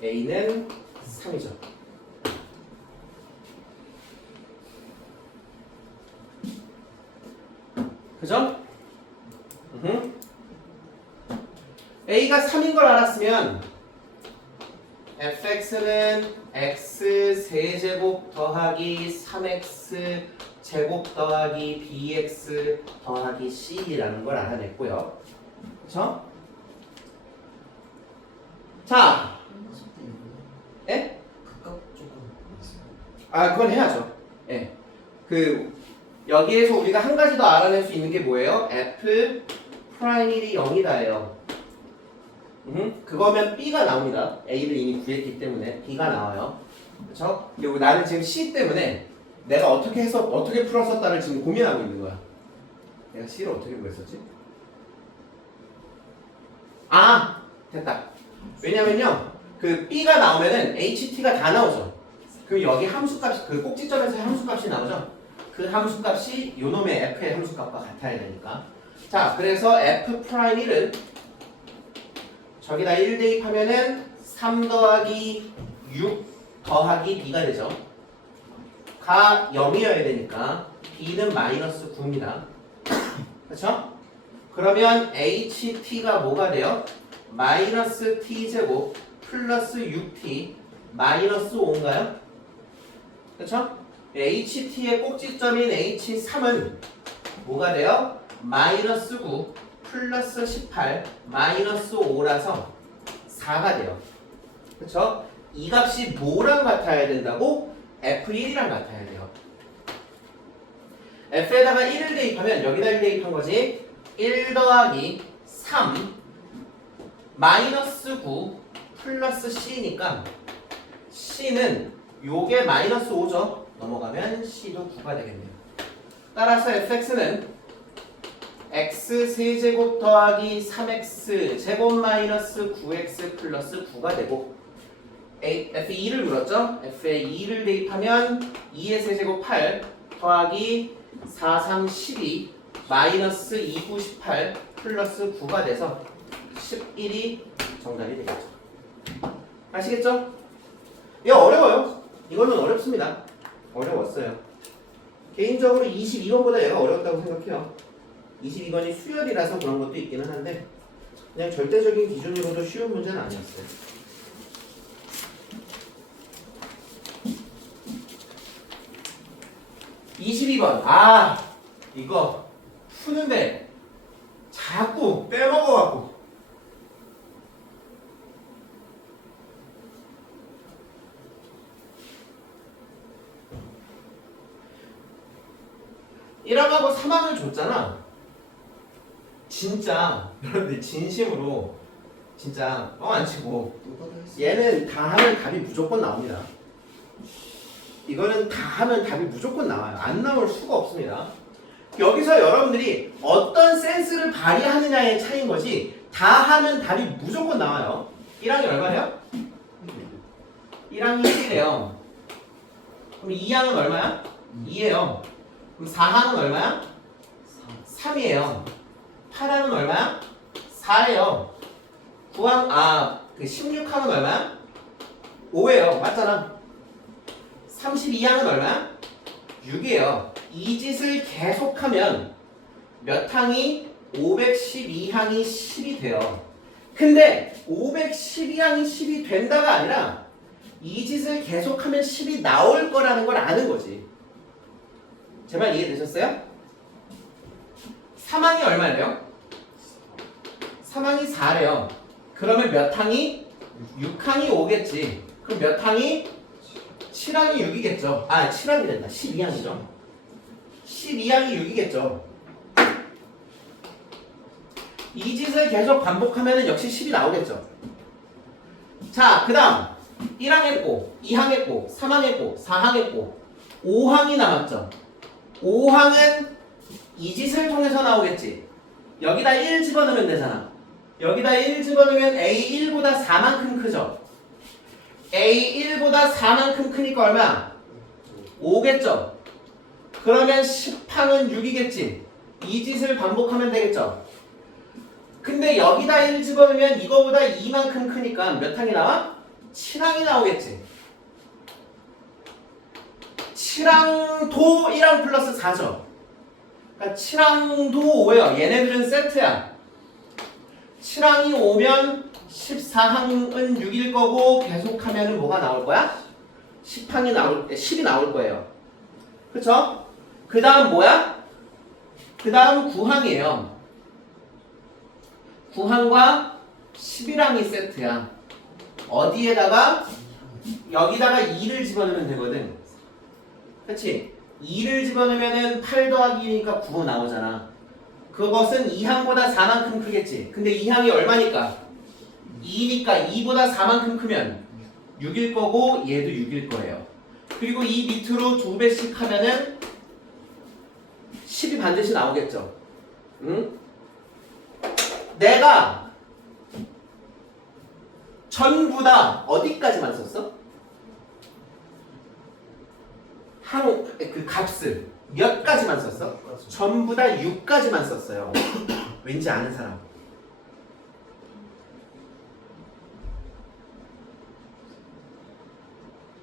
a는 3이죠. 그죠? a가 3인 걸 알았으면 fx는 x 세제곱 더하기 3x 제곱 더하기 bx 더하기 c라는 걸 알아냈고요. 그쵸? 자, 예? 극값 조금 있어요. 아 그건 해야죠. 예. 그 여기에서 우리가 한 가지 더 알아낼 수 있는 게 뭐예요? f 프라임이 0이다예요. 그거면 b가 나옵니다. a를 이미 구했기 때문에 b가 나와요. 그렇죠? 그리고 나는 지금 c 때문에 내가 어떻게 해서 어떻게 풀었었다를 지금 고민하고 있는 거야. 내가 c를 어떻게 구했었지? 아 됐다. 왜냐면요 그 b가 나오면은 ht가 다 나오죠. 그럼 여기 함수값이 그 꼭지점에서 함수값이 나오죠. 그 함수값이 요놈의 f의 함수값과 같아야 되니까. 자 그래서 f 프라임 1은 저기다 1 대입하면은 3 더하기 6 더하기 b가 되죠. 가 0이어야 되니까 b는 마이너스 9입니다. 그렇죠? 그러면 ht가 뭐가 돼요? 마이너스 t제곱 플러스 6t 마이너스 5인가요? 그렇죠? ht의 꼭지점인 h3은 뭐가 돼요? 마이너스 9 플러스 18 마이너스 5라서 4가 돼요. 그렇죠? 이 값이 뭐랑 같아야 된다고? f1이랑 같아야 돼요. f에다가 1을 대입하면 여기다 1 대입한 거지. 1 더하기 3 마이너스 9 플러스 c니까 c는 요게 마이너스 5죠. 넘어가면 c도 9가 되겠네요. 따라서 fx는 x 세제곱 더하기 3x 제곱 마이너스 9x 플러스 9가 되고 f2를 물었죠? f에 2를 대입하면 2의 세제곱 8 더하기 4, 3, 12 마이너스 2, 9, 18 플러스 9가 돼서 11이 정답이 되겠죠. 아시겠죠? 이거 어려워요. 이거는 어렵습니다. 어려웠어요. 개인적으로 22번보다 얘가 어려웠다고 생각해요. 22번이 수열이라서 그런 것도 있기는 한데 그냥 절대적인 기준으로도 쉬운 문제는 아니었어요. 22번. 이거 푸는데 자꾸 빼먹어갖고 (1학하고) (3학을) 줬잖아. 진짜 여러분들 진심으로 진짜 뻥 안 치고 얘는 다 하면 답이 무조건 나옵니다. 이거는 다 하면 답이 무조건 나와요. 안 나올 수가 없습니다. 여기서 여러분들이 어떤 센스를 발휘하느냐의 차이인 거지 다 하면 답이 무조건 나와요. 1항이 얼마예요? 1항이 1이래요. 그럼 2항은 얼마야? 2예요. 그럼 4항은 얼마야? 3이에요. 8항은 얼마야? 4예요. 9항, 그 16항은 얼마야? 5예요. 맞잖아. 32항은 얼마야? 6이에요. 이 짓을 계속하면 몇 항이 512항이 10이 돼요. 근데 512항이 10이 된다가 아니라 이 짓을 계속하면 10이 나올 거라는 걸 아는 거지. 제 말 이해되셨어요? 3항이 얼마래요? 3항이 4래요. 그러면 몇 항이? 6항이 오겠지. 그럼 몇 항이? 7항이 6이겠죠. 아, 7항이 된다. 12항이죠. 12항이 6이겠죠. 이 짓을 계속 반복하면 역시 10이 나오겠죠. 자, 그 다음 1항 했고 2항 했고 3항 했고 4항 했고 5항이 남았죠. 5항은 이 짓을 통해서 나오겠지. 여기다 1 집어넣으면 되잖아. 여기다 1 집어넣으면 A1보다 4만큼 크죠. A1보다 4만큼 크니까 얼마? 5겠죠. 그러면 10항은 6이겠지. 이 짓을 반복하면 되겠죠. 근데 여기다 1 집어넣으면 이거보다 2만큼 크니까 몇 항이 나와? 7항이 나오겠지. 7항도 1항 플러스 4죠. 그러니까 7항도 5예요. 얘네들은 세트야. 7항이 5면 14항은 6일 거고 계속하면 뭐가 나올 거야? 10이 나올 거예요. 그쵸? 그 다음 뭐야? 그 다음 9항이에요. 9항과 11항이 세트야. 어디에다가? 여기다가 2를 집어넣으면 되거든. 그치? 2를 집어넣으면 8 더하기니까 9 나오잖아. 그것은 2항보다 4만큼 크겠지. 근데 2항이 얼마니까? 2니까 2보다 4만큼 크면 6일 거고 얘도 6일 거예요. 그리고 이 밑으로 2배씩 하면은 10이 반드시 나오겠죠. 응? 내가 전부 다 어디까지만 썼어? 그 값을 몇 가지만 썼어? 전부 다 6까지만 썼어요. 왠지 아는 사람?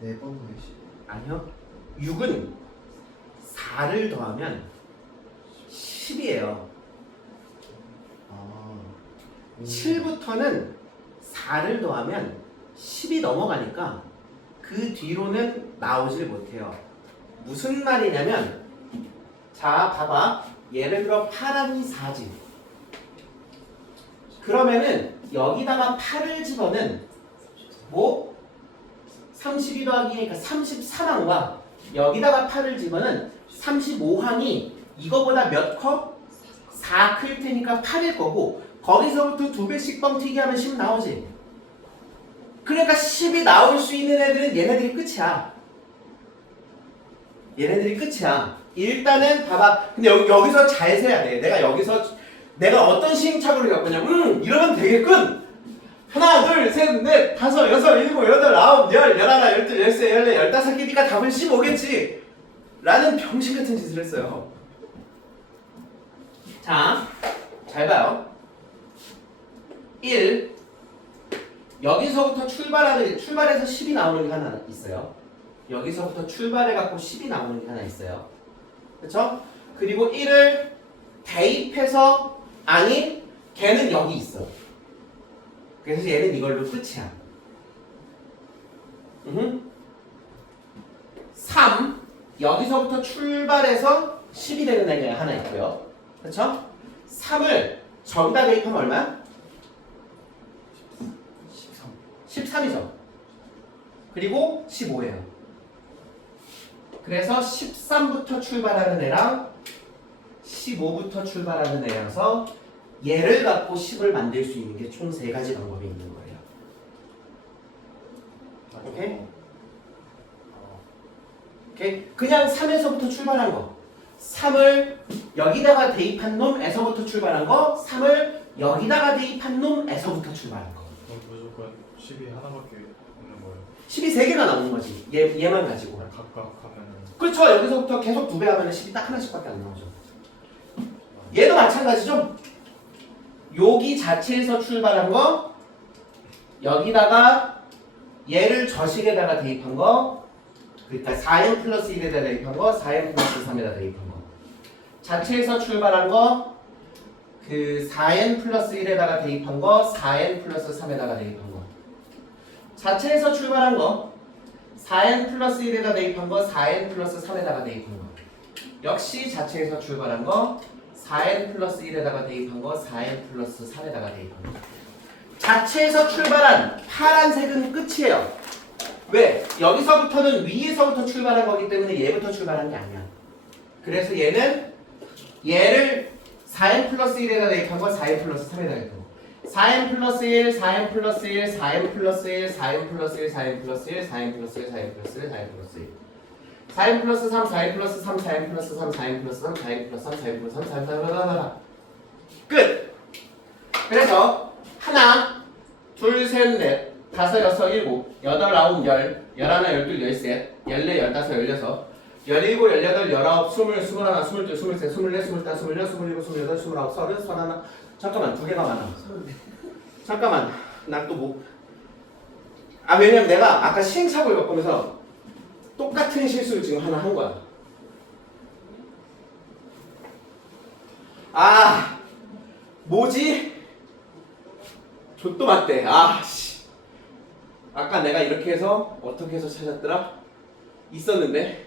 네 번 후에 아니요. 6은 4를 더하면 10이에요. 7부터는 4를 더하면 10이 넘어가니까 그 뒤로는 나오질 못해요. 무슨 말이냐면, 자 봐봐. 예를 들어 8항이 4지. 그러면은 여기다가 8을 집어는 뭐 32 더하기니까 33항과 여기다가 8을 집어는 35항이 이거보다 몇 컵? 4 클 테니까 8일 거고, 거기서부터 2배씩 뻥튀기 하면 10 나오지. 그러니까 10이 나올 수 있는 애들은 얘네들이 끝이야. 얘네들이 끝이야. 일단은 봐봐. 근데 여기서 잘 세야 돼. 내가 어떤 시행착오를 겪었냐면 이러면 되겠군. 하나, 둘, 셋, 넷, 다섯, 여섯, 일곱, 여덟, 아홉, 열, 열하나, 열둘, 열세, 열네, 열다섯 개니까 답은 15겠지. 라는 병신 같은 짓을 했어요. 자, 잘 봐요. 1. 여기서부터 출발해서 10이 나오는 게 하나 있어요. 여기서부터 출발해갖고 10이 나오는 게 하나 있어요. 그쵸? 그리고 1을 대입해서, 아니, 걔는 여기 있어. 그래서 얘는 이걸로 끝이야. 3. 여기서부터 출발해서 10이 되는 애가 하나 있고요. 그쵸? 3을 저기다 대입하면 얼마야? 13이죠. 그리고 15예요. 그래서 13부터 출발하는 애랑 15부터 출발하는 애라서 얘를 갖고 10을 만들 수 있는 게 총 3가지 방법이 있는 거예요. 오케이? 오케이? 그냥 3에서부터 출발한 거. 3을 여기다가 대입한 놈에서부터 출발한 거, 3을 여기다가 대입한 놈에서부터 출발한 거. 무조건 10이 하나밖에 없는 거예요. 10이 3개가 나오는 거지. 얘만 가지고. 각각 하면은. 그렇죠. 여기서부터 계속 2배 하면 10이 딱 하나씩밖에 안 나오죠. 얘도 마찬가지죠. 여기 자체에서 출발한 거, 여기다가 얘를 저식에다가 대입한 거, 그러니까 4n 플러스 1에다 대입한 거, 4n 플러스 3에다 대입한 거. 자체에서 출발한 거, 그 4n 플러스 1에다가 대입한 거 4n 플러스 3에다가 대입한 거 자체에서 출발한 거 4n 플러스 1에다 대입한 거 4n 플러스 3에다가 대입한 거 역시 자체에서 출발한 거 4n 플러스 1에다가 대입한 거 4n 플러스 3에다가 대입한 거 자체에서 출발한 파란색은 끝이에요. 왜? 여기서부터는 위에서부터 출발한 거기 때문에 얘부터 출발한 게 아니야. 그래서 얘를 4n 플러스 1에다 대입한 거 4n 플러스 3에다 대입한 거 4n 플러스 1, 4n 플러스 1, 4n 플러스 1, 4n 플러스 1, 4n 플러스 1, 4n 플러스 1, 4n 플러스 1, 4n 플러스 1 4n 플러스 3, 4n 플러스 3, 4n 플러스 3, 4n 플러스 3, 4n 플러스 3, 4n 플러스 3, 4n 플러스 3, 끝! 그래서 하나, 둘, 셋, 넷, 다섯, 여섯, 일곱, 여덟, 아홉, 열, 열하나, 열둘, 열셋, 열네, 열다섯, 열여섯, 열일곱, 열여덟, 열아홉, 스물, 스물하나, 스물둘, 스물셋, 스물넷, 스물다섯, 스물여섯, 스물일곱, 스물여덟, 스물아홉, 서른, 서른하나. 잠깐만, 두 개가 많아. 잠깐만, 난 또 뭐? 아 왜냐면 내가 아까 시행착오를 겪으면서 똑같은 실수를 지금 하나 한 거야. 아 뭐지? 좆도 맞대. 아 씨. 아까 내가 이렇게 해서 어떻게 해서 찾았더라? 있었는데.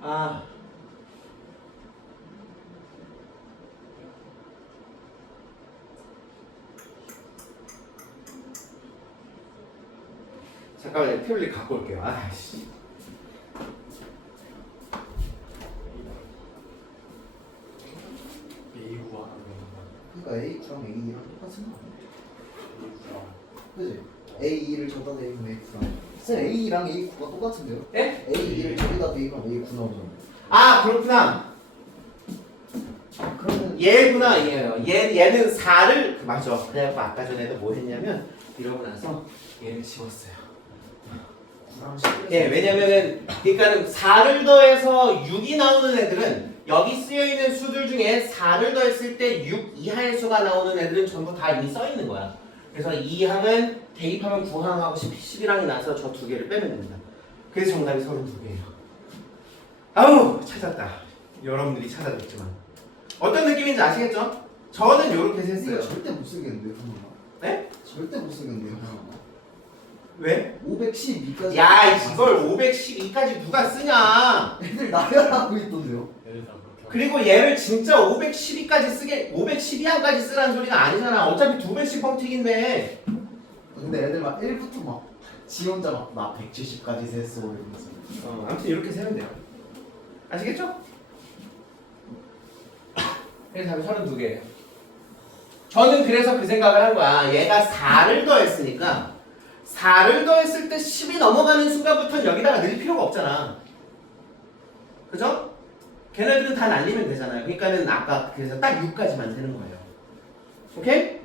아. 잠깐만요. 태블릿 갖고 올게요. 아씨. A9 하나 보이는 거. 그러니까 A9랑 A2랑 똑같은 거 아니야? A9랑 그지? A2를 저기다 대입하면 A9랑 쌤 A2랑 A9가 똑같은데요? 예? A2를 저기다 대입하면 A9 나오잖아. 아 그렇구나. 그러면 얘구나 얘예요. 얘는 4를 맞아. 그래갖고 아까 전에도 뭐 했냐면 이러고 나서 얘를 지웠어요. 9랑 10을 예, 왜냐면은 그러니까는 4를 더해서 6이 나오는 애들은 여기 쓰여 있는 수들 중에 4를 더했을 때 6 이하의 수가 나오는 애들은 전부 다 이미 써 있는 거야. 그래서 2항은 대입하면 9항하고 11항이 나서 저 두 개를 빼면 됩니다. 그래서 정답이 32개예요. 아우 찾았다. 여러분들이 찾아줬지만 어떤 느낌인지 아시겠죠? 저는 요렇게 이거 했어요. 절대 못 쓰겠는데요, 하나가? 네? 절대 못 쓰겠는데요, 하나가? 왜? 512까지. 야 이걸 512까지 누가 쓰냐? 애들 나열하고 있던데요. 얘를 다 그렇게 하고. 그리고 얘를 진짜 512까지 쓰게 512항까지 쓰라는 소리가 아니잖아. 어차피 두 배씩 뻥튀기인데. 근데 애들 막 1부터 막 지 혼자 막 나 170까지 셌어 이러면서. 아무튼 이렇게 세면 돼요. 아시겠죠? 그래서 답이 32개예요. 저는 그래서 그 생각을 한 거야. 얘가 4를 더했으니까 4를 더했을 때 10이 넘어가는 순간부터는 여기다가 넣을 필요가 없잖아. 그죠? 걔네들은 다 날리면 되잖아요. 그러니까는 아까 그래서 딱 6까지만 세는 거예요. 오케이?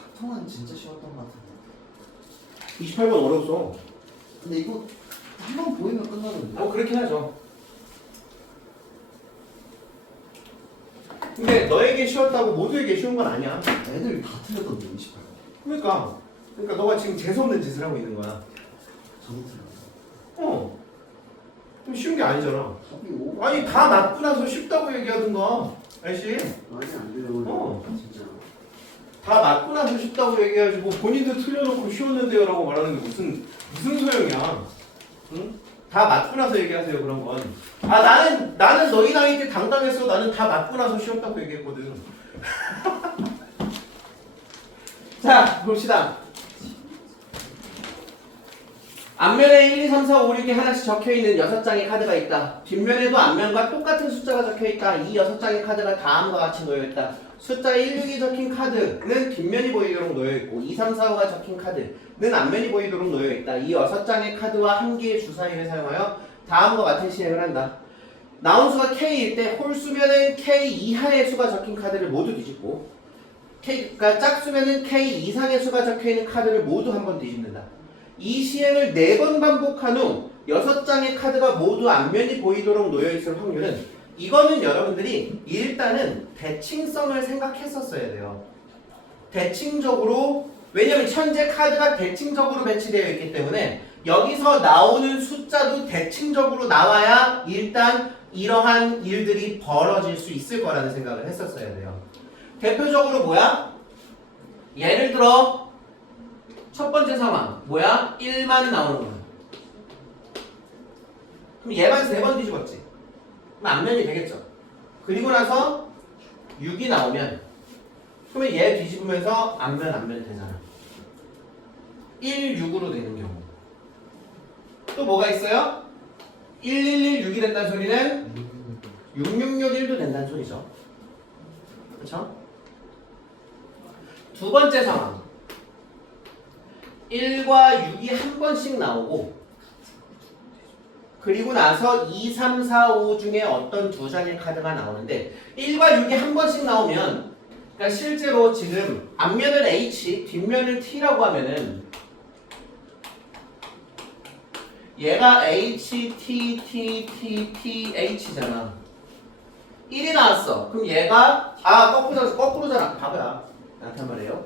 학통은 진짜 쉬웠던 것 같은데. 28번 어려웠어. 근데 이거 한 번 보이면 끝나는데. 그렇긴 하죠. 근데 너에게 쉬웠다고 모두에게 쉬운 건 아니야. 애들 다 틀렸던데 28번. 그러니까 너가 지금 재수없는 짓을 하고 있는 거야. 저도 틀렸어. 좀 쉬운 게 아니잖아. 답이 5. 아니 다 맞고 나서 쉽다고 얘기하든가. 알지? 말이 안 돼요. 진짜. 다 맞고 나서 쉽다고 얘기해야지 뭐 본인도 틀려놓고 쉬웠는데요 라고 말하는 게 무슨 소용이야. 응? 다 맞고 나서 얘기하세요 그런 건. 아 나는 너희 나이 때 당당했어. 나는 다 맞고 나서 쉬웠다고 얘기했거든. 자 봅시다. 앞면에 1, 2, 3, 4, 5, 6개 하나씩 적혀있는 6장의 카드가 있다. 뒷면에도 앞면과 똑같은 숫자가 적혀있다. 이 6장의 카드가 다음과 같이 놓여있다. 숫자 1, 6이 적힌 카드는 뒷면이 보이도록 놓여있고 2, 3, 4, 5가 적힌 카드는 앞면이 보이도록 놓여있다. 이 6장의 카드와 한 개의 주사위를 사용하여 다음과 같은 시행을 한다. 나온 수가 K일 때 홀수면은 K 이하의 수가 적힌 카드를 모두 뒤집고 K가 짝수면은 K 이상의 수가 적혀있는 카드를 모두 한 번 뒤집는다. 이 시행을 4번 반복한 후 6장의 카드가 모두 앞면이 보이도록 놓여있을 확률은 이거는 여러분들이 일단은 대칭성을 생각했었어야 돼요. 대칭적으로 왜냐면 현재 카드가 대칭적으로 배치되어 있기 때문에 여기서 나오는 숫자도 대칭적으로 나와야 일단 이러한 일들이 벌어질 수 있을 거라는 생각을 했었어야 돼요. 대표적으로 뭐야? 예를 들어 첫 번째 상황 뭐야? 1만 나오는 거야. 그럼 얘만 3번 뒤집었지. 그럼 앞면이 되겠죠. 그리고 나서 6이 나오면 그러면 얘 뒤집으면서 앞면이 되잖아. 1, 6으로 되는 경우. 또 뭐가 있어요? 1116이 된다는 소리는 6661도 된다는 소리죠. 그렇죠? 두 번째 상황. 1과 6이 한 번씩 나오고 그리고 나서 2, 3, 4, 5 중에 어떤 두 장의 카드가 나오는데 1과 6이 한 번씩 나오면 그러니까 실제로 지금 앞면을 H, 뒷면을 T라고 하면은 얘가 H, T, T, T, T, H잖아. 1이 나왔어. 그럼 얘가 거꾸로잖아. 봐봐요. 나한테 한 말이에요.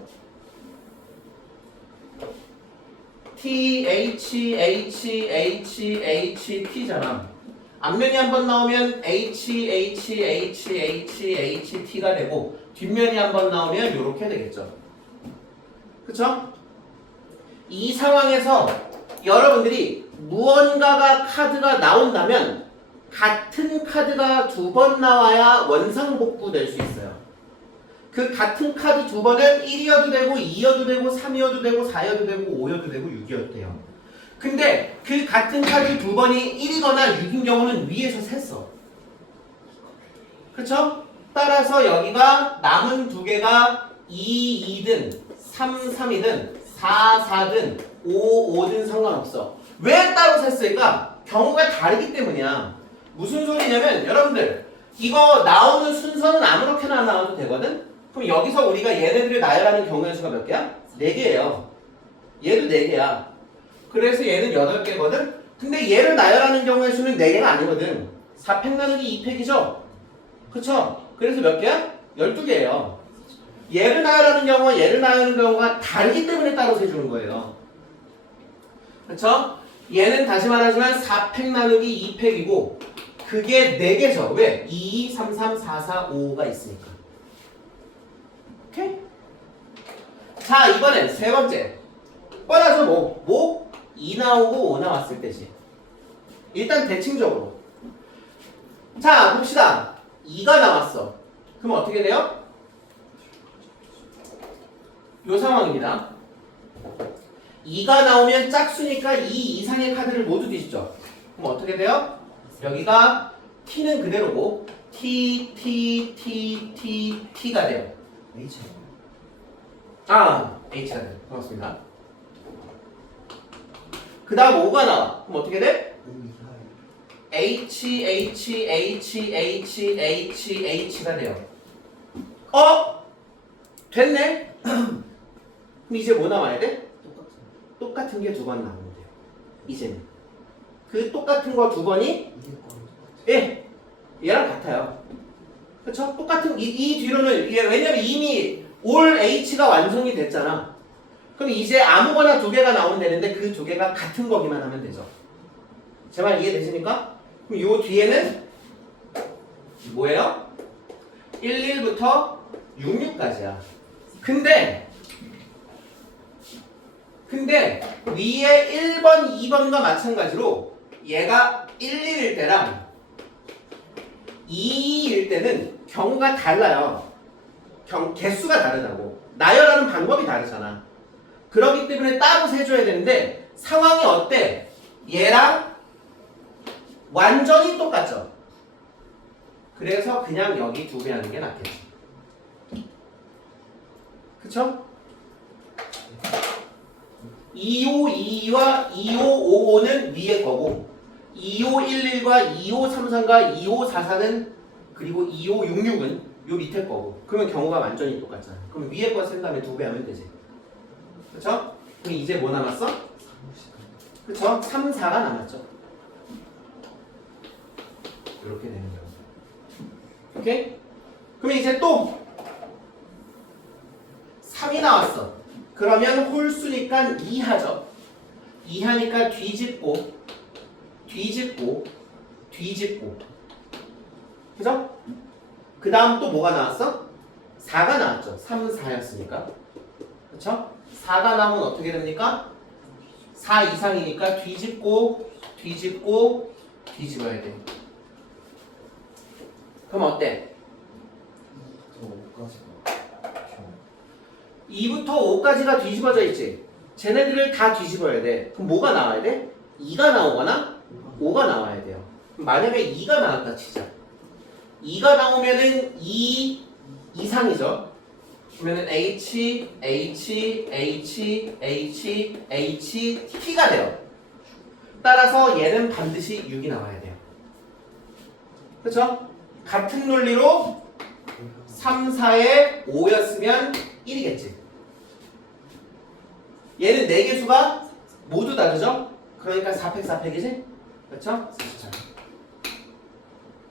T, H, H, H, H, T잖아. 앞면이 한 번 나오면 H, H, H, H, H, T가 되고 뒷면이 한 번 나오면 이렇게 되겠죠. 그쵸? 이 상황에서 여러분들이 무언가가 카드가 나온다면 같은 카드가 2번 나와야 원상복구 될 수 있어요. 그 같은 카드 2번은 1이어도 되고 2여도 되고 3이어도 되고 4여도 되고 5여도 되고 6이어도 돼요. 근데 그 같은 카드 2번이 1이거나 6인 경우는 위에서 셌어. 그쵸? 따라서 여기가 남은 2개가 2, 2든 3, 3이든 4, 4든 5, 5든 상관없어. 왜 따로 셌을까? 경우가 다르기 때문이야. 무슨 소리냐면 여러분들 이거 나오는 순서는 아무렇게나 나와도 되거든? 그럼 여기서 우리가 얘네들을 나열하는 경우의 수가 몇 개야? 4개예요. 얘도 4개야. 그래서 얘는 8개거든? 근데 얘를 나열하는 경우의 수는 4개가 아니거든. 4팩 나누기 2팩이죠? 그쵸? 그래서 몇 개야? 12개예요. 얘를 나열하는 경우와 얘를 나열하는 경우가 다르기 때문에 따로 세주는 거예요. 그쵸? 얘는 다시 말하지만 4팩 나누기 2팩이고 그게 4개죠. 왜? 2, 2, 3, 3, 4, 4, 5가 있으니까. 오케이? 자, 이번엔 세 번째. 뻔하죠, 뭐? 2 나오고 5 나왔을 때지. 일단 대칭적으로. 자, 봅시다. 2가 나왔어. 그럼 어떻게 돼요? 요 상황입니다. 2가 나오면 짝수니까 2 이상의 카드를 모두 뒤집죠. 그럼 어떻게 돼요? 여기가 T는 그대로고 T, T, T, T, T가 돼요. H. H가 돼요. 고맙습니다. 그 다음 5가 나와. 그럼 어떻게 돼? H, H, H, H, H, H가 돼요. 됐네? 그럼 이제 뭐 나와야 돼? 똑같은 게 2번 나오면 돼요. 이제는. 그 똑같은 거 2번이 예, 얘랑 같아요. 그쵸? 똑같은 이 뒤로는 왜냐면 이미 올 H가 완성이 됐잖아. 그럼 이제 아무거나 2개가 나오면 되는데 그 2개가 같은 거기만 하면 되죠. 제 말 이해되십니까? 그럼 요 뒤에는 뭐예요? 11부터 66까지야. 근데 위에 1번, 2번과 마찬가지로 얘가 1, 1일 때랑 2일 때는 경우가 달라요. 개수가 다르다고. 나열하는 방법이 다르잖아. 그렇기 때문에 따로 세줘야 되는데 상황이 어때? 얘랑 완전히 똑같죠? 그래서 그냥 여기 2배 하는 게 낫겠지. 그쵸? 2522와 2555는 위에 거고 2511과 2533과 2544는 그리고 2566은 요 밑에 거고 그러면 경우가 완전히 똑같잖아. 그럼 위에 거 쓴 다음에 2배 하면 되지. 그쵸? 그럼 이제 뭐 남았어? 그쵸? 3, 4가 남았죠. 이렇게 되는 경우. 오케이? 그럼 이제 또 3이 나왔어. 그러면 홀수니까 2하죠. 2하니까 뒤집고 뒤집고 뒤집고 그죠? 그 다음 또 뭐가 나왔어? 4가 나왔죠. 3, 4였으니까 그쵸? 4가 나오면 어떻게 됩니까? 4 이상이니까 뒤집고 뒤집고 뒤집어야 돼. 그럼 어때? 저 5까지가 2부터 5까지가 뒤집어져 있지? 쟤네들을 다 뒤집어야 돼. 그럼 뭐가 나와야 돼? 2가 나오거나 5가 나와야 돼요. 그럼 만약에 2가 나왔다 치자. 2가 나오면은 2 이상이죠. 그러면은 H, H, H, H, H, T가 돼요. 따라서 얘는 반드시 6이 나와야 돼요. 그렇죠? 같은 논리로 3, 4에 5였으면 1이겠지. 얘는 4개수가 모두 다르죠? 그러니까 4팩 4팩이지? 그렇죠?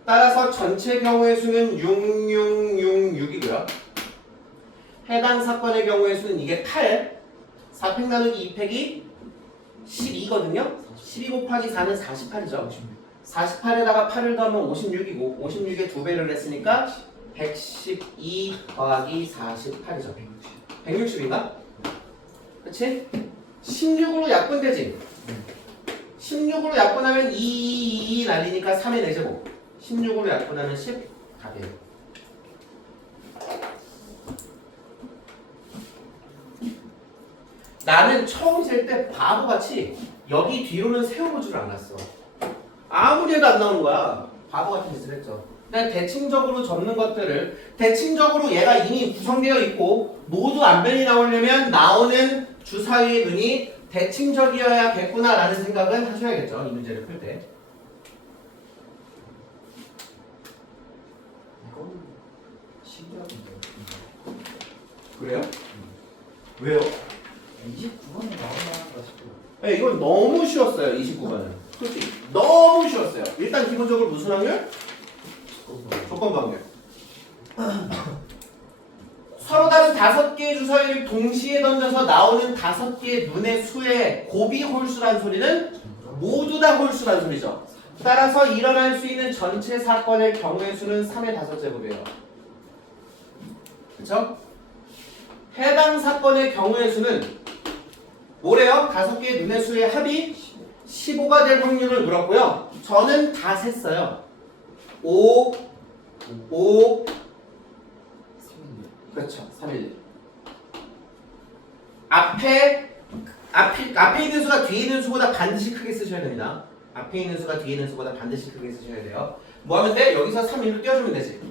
따라서 전체 경우의 수는 6666이고요. 해당 사건의 경우의 수는 이게 8, 4팩 나누기 2팩이 12거든요. 12 곱하기 4는 48이죠. 48에다가 8을 더하면 56이고 56에 2배를 했으니까 112 더하기 48이죠. 160인가? 그치? 16으로 약분되지? 16으로 약분하면 2 날리니까 3의 4제곱. 16으로 약분하면 10 답이에요. 나는 처음 셀 때 바보같이 여기 뒤로는 세워보지를 않았어. 아무리 해도 안 나오는 거야. 바보 같은 짓을 했죠. 그냥 대칭적으로 접는 것들을 대칭적으로 얘가 이미 구성되어 있고 모두 안변이 나오려면 나오는 주사위의 눈이 대칭적이어야겠구나 라는 생각은 하셔야겠죠. 이 문제를 풀 때. 이거는 신기하던데. 그래요? 왜요? 29번에 나올만한가 싶어요. 네, 이건 너무 쉬웠어요. 29번은. 솔직히 너무 쉬웠어요. 일단 기본적으로 무슨 확률? 조건부 확률. 서로 다른 5개의 주사위를 동시에 던져서 나오는 5개의 눈의 수의 곱이 홀수란 소리는 모두 다 홀수란 소리죠. 따라서 일어날 수 있는 전체 사건의 경우의 수는 3의 5제곱이에요. 그쵸? 해당 사건의 경우의 수는 뭐래요? 5개의 눈의 수의 합이 15가 될 확률을 물었고요. 저는 다 셌어요. 5, 5, 그렇죠. 311. 앞에 있는 수가 뒤에 있는 수보다 반드시 크게 쓰셔야 됩니다. 앞에 있는 수가 뒤에 있는 수보다 반드시 크게 쓰셔야 돼요. 뭐 하면 돼? 여기서 3, 1로 띄워주면 되지.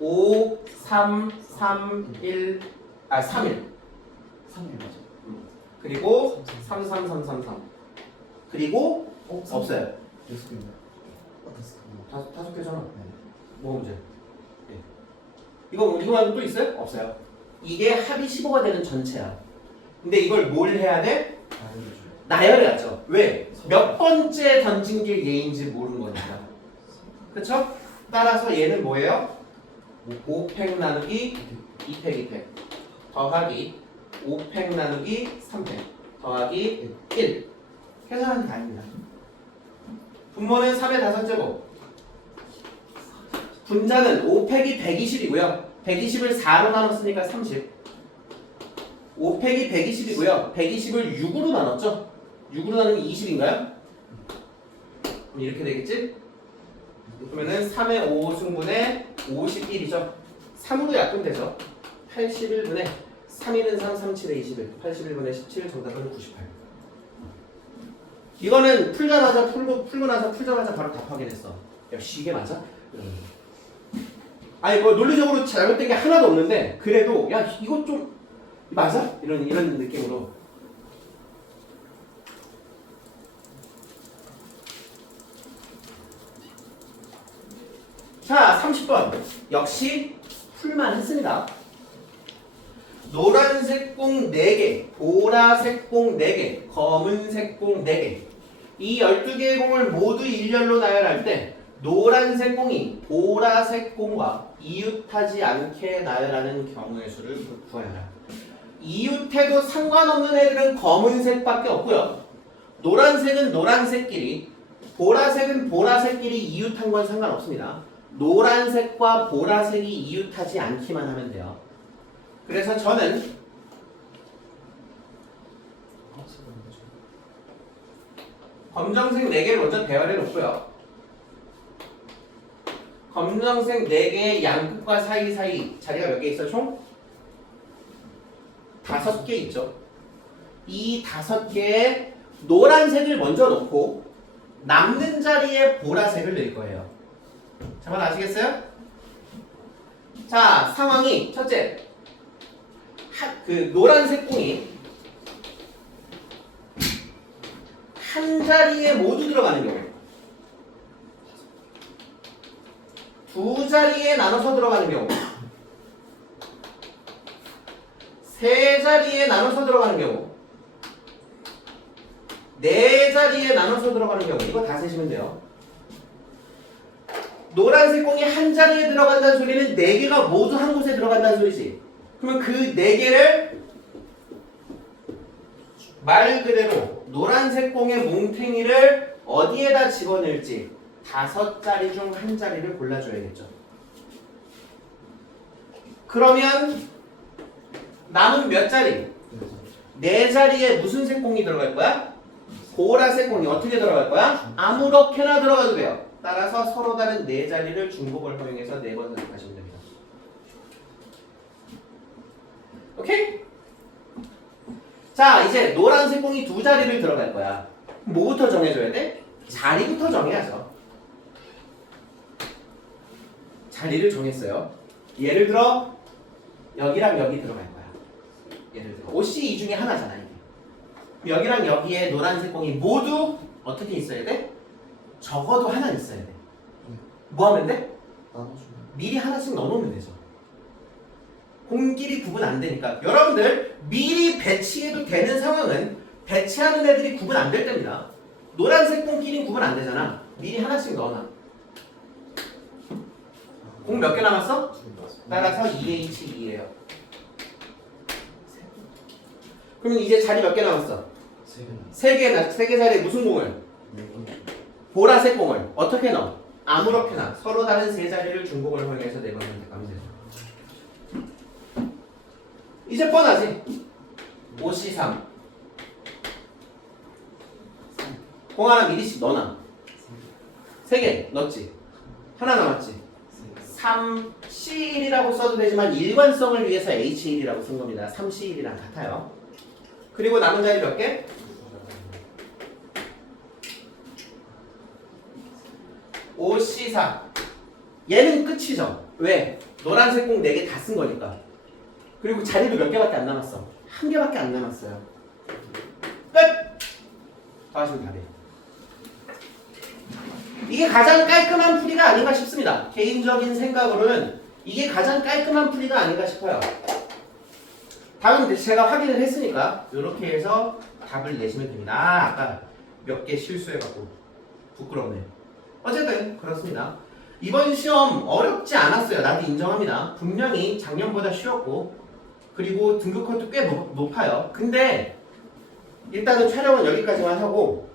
5, 3, 3, 1, 3, 1. 3일 맞아. 그리고 3, 3, 3, 3, 3. 그리고 없어요. 6개입니다. 5개잖아. 네. 뭐 문제? 네. 이거 말고 또 있어요? 없어요. 이게 합이 15가 되는 전체야. 근데 이걸 뭘 해야 돼? 알려줘요. 나열해야죠. 왜? 몇 번째 던진 게 얘인지 모르는 거니까. 그쵸? 따라서 얘는 뭐예요? 5팩 나누기 2팩 2팩 더하기 5팩 나누기 3팩 더하기 1 계산하면 다입니다. 분모는 3의 5제곱 분자는 5팩이 120이고요 120을 4로 나눴으니까 30 5팩이 120이고요 120을 6으로 나눴죠 6으로 나누면 20인가요? 그럼 이렇게 되겠지? 그러면은 3의 5승분의 51이죠 3으로 약분되죠 81분의 3, 2는 3, 3, 7에 21 81분의 17 정답은 98 이거는 풀고 나서 풀자마자 바로 답 확인했어 역시 이게 맞아? 아니 뭐 논리적으로 잘못된 게 하나도 없는데 그래도 야 이거 좀 맞아? 이런 느낌으로 자 30번 역시 풀만 했습니다 노란색 공 4개, 보라색 공 4개, 검은색 공 4개 이 12개의 공을 모두 일렬로 나열할 때 노란색 공이 보라색 공과 이웃하지 않게 나열하는 경우의 수를 구하여라 이웃해도 상관없는 애들은 검은색밖에 없고요. 노란색은 노란색끼리, 보라색은 보라색끼리 이웃한 건 상관없습니다. 노란색과 보라색이 이웃하지 않기만 하면 돼요. 그래서 저는 검정색 4개를 먼저 배열해 놓고요. 검정색 4개의 양끝과 사이사이 자리가 몇 개 있어 총? 5개 있죠. 이 5개의 노란색을 먼저 놓고 남는 자리에 보라색을 넣을 거예요. 자, 말 아시겠어요? 자, 상황이 첫째, 그 노란색 공이 한 자리에 모두 들어가는 경우, 두 자리에 나눠서 들어가는 경우, 세 자리에 나눠서 들어가는 경우, 네 자리에 나눠서 들어가는 경우, 이거 다 세시면 돼요. 노란색 공이 한 자리에 들어간다는 소리는 4개가 모두 한 곳에 들어간다는 소리지. 그러면 그 4개를 말 그대로 노란색 공의 뭉탱이를 어디에다 집어넣을지 5자리 중 한 자리를 골라줘야겠죠. 그러면 남은 몇 자리? 4자리에 무슨 색 공이 들어갈 거야? 보라색 공이 어떻게 들어갈 거야? 아무렇게나 들어가도 돼요. 따라서 서로 다른 4자리를 중복을 허용해서 4번 선택하시면 됩니다. 오케이? 자, 이제 노란색 공이 2자리를 들어갈 거야. 뭐부터 정해줘야 돼? 자리부터 정해야죠. 자리를 정했어요. 예를 들어 여기랑 여기 들어갈 거야. 예를 들어 OC 이 중에 하나잖아 이게. 여기랑 여기에 노란색 공이 모두 어떻게 있어야 돼? 적어도 하나 있어야 돼. 뭐 하면 돼? 미리 하나씩 넣어놓으면 되죠. 공끼리 구분 안 되니까. 여러분들 미리 배치해도 되는 상황은 배치하는 애들이 구분 안 될 때입니다. 노란색 공끼리는 구분 안 되잖아. 미리 하나씩 넣어놔. 공 몇 개 남았어? 따라서 2H2예요. 그러면 이제 자리 몇 개 남았어? 3개 자리에 무슨 공을? 보라색 공을 어떻게 넣어? 아무렇게나 서로 다른 3자리를 중복을 활용해서 4번 선택하면 되죠. 이제 뻔하지? 5C3 공 하나 미리씩 넣어놔. 3개 넣었지? 하나 남았지? 3C1이라고 써도 되지만 일관성을 위해서 H1이라고 쓴 겁니다. 3C1이랑 같아요. 그리고 남은 자리 몇 개? 5C4 얘는 끝이죠. 왜? 노란색 공 4개 다 쓴 거니까. 그리고 자리도 몇 개밖에 안 남았어. 1개밖에 안 남았어요. 끝! 더 하시면 다 돼요. 이게 가장 깔끔한 풀이가 아닌가 싶습니다. 개인적인 생각으로는 이게 가장 깔끔한 풀이가 아닌가 싶어요. 답은 제가 확인을 했으니까 이렇게 해서 답을 내시면 됩니다. 아까 몇 개 실수해갖고 부끄럽네요. 어쨌든 그렇습니다. 이번 시험 어렵지 않았어요. 나도 인정합니다. 분명히 작년보다 쉬웠고 그리고 등급 컷도 꽤 높아요. 근데 일단은 촬영은 여기까지만 하고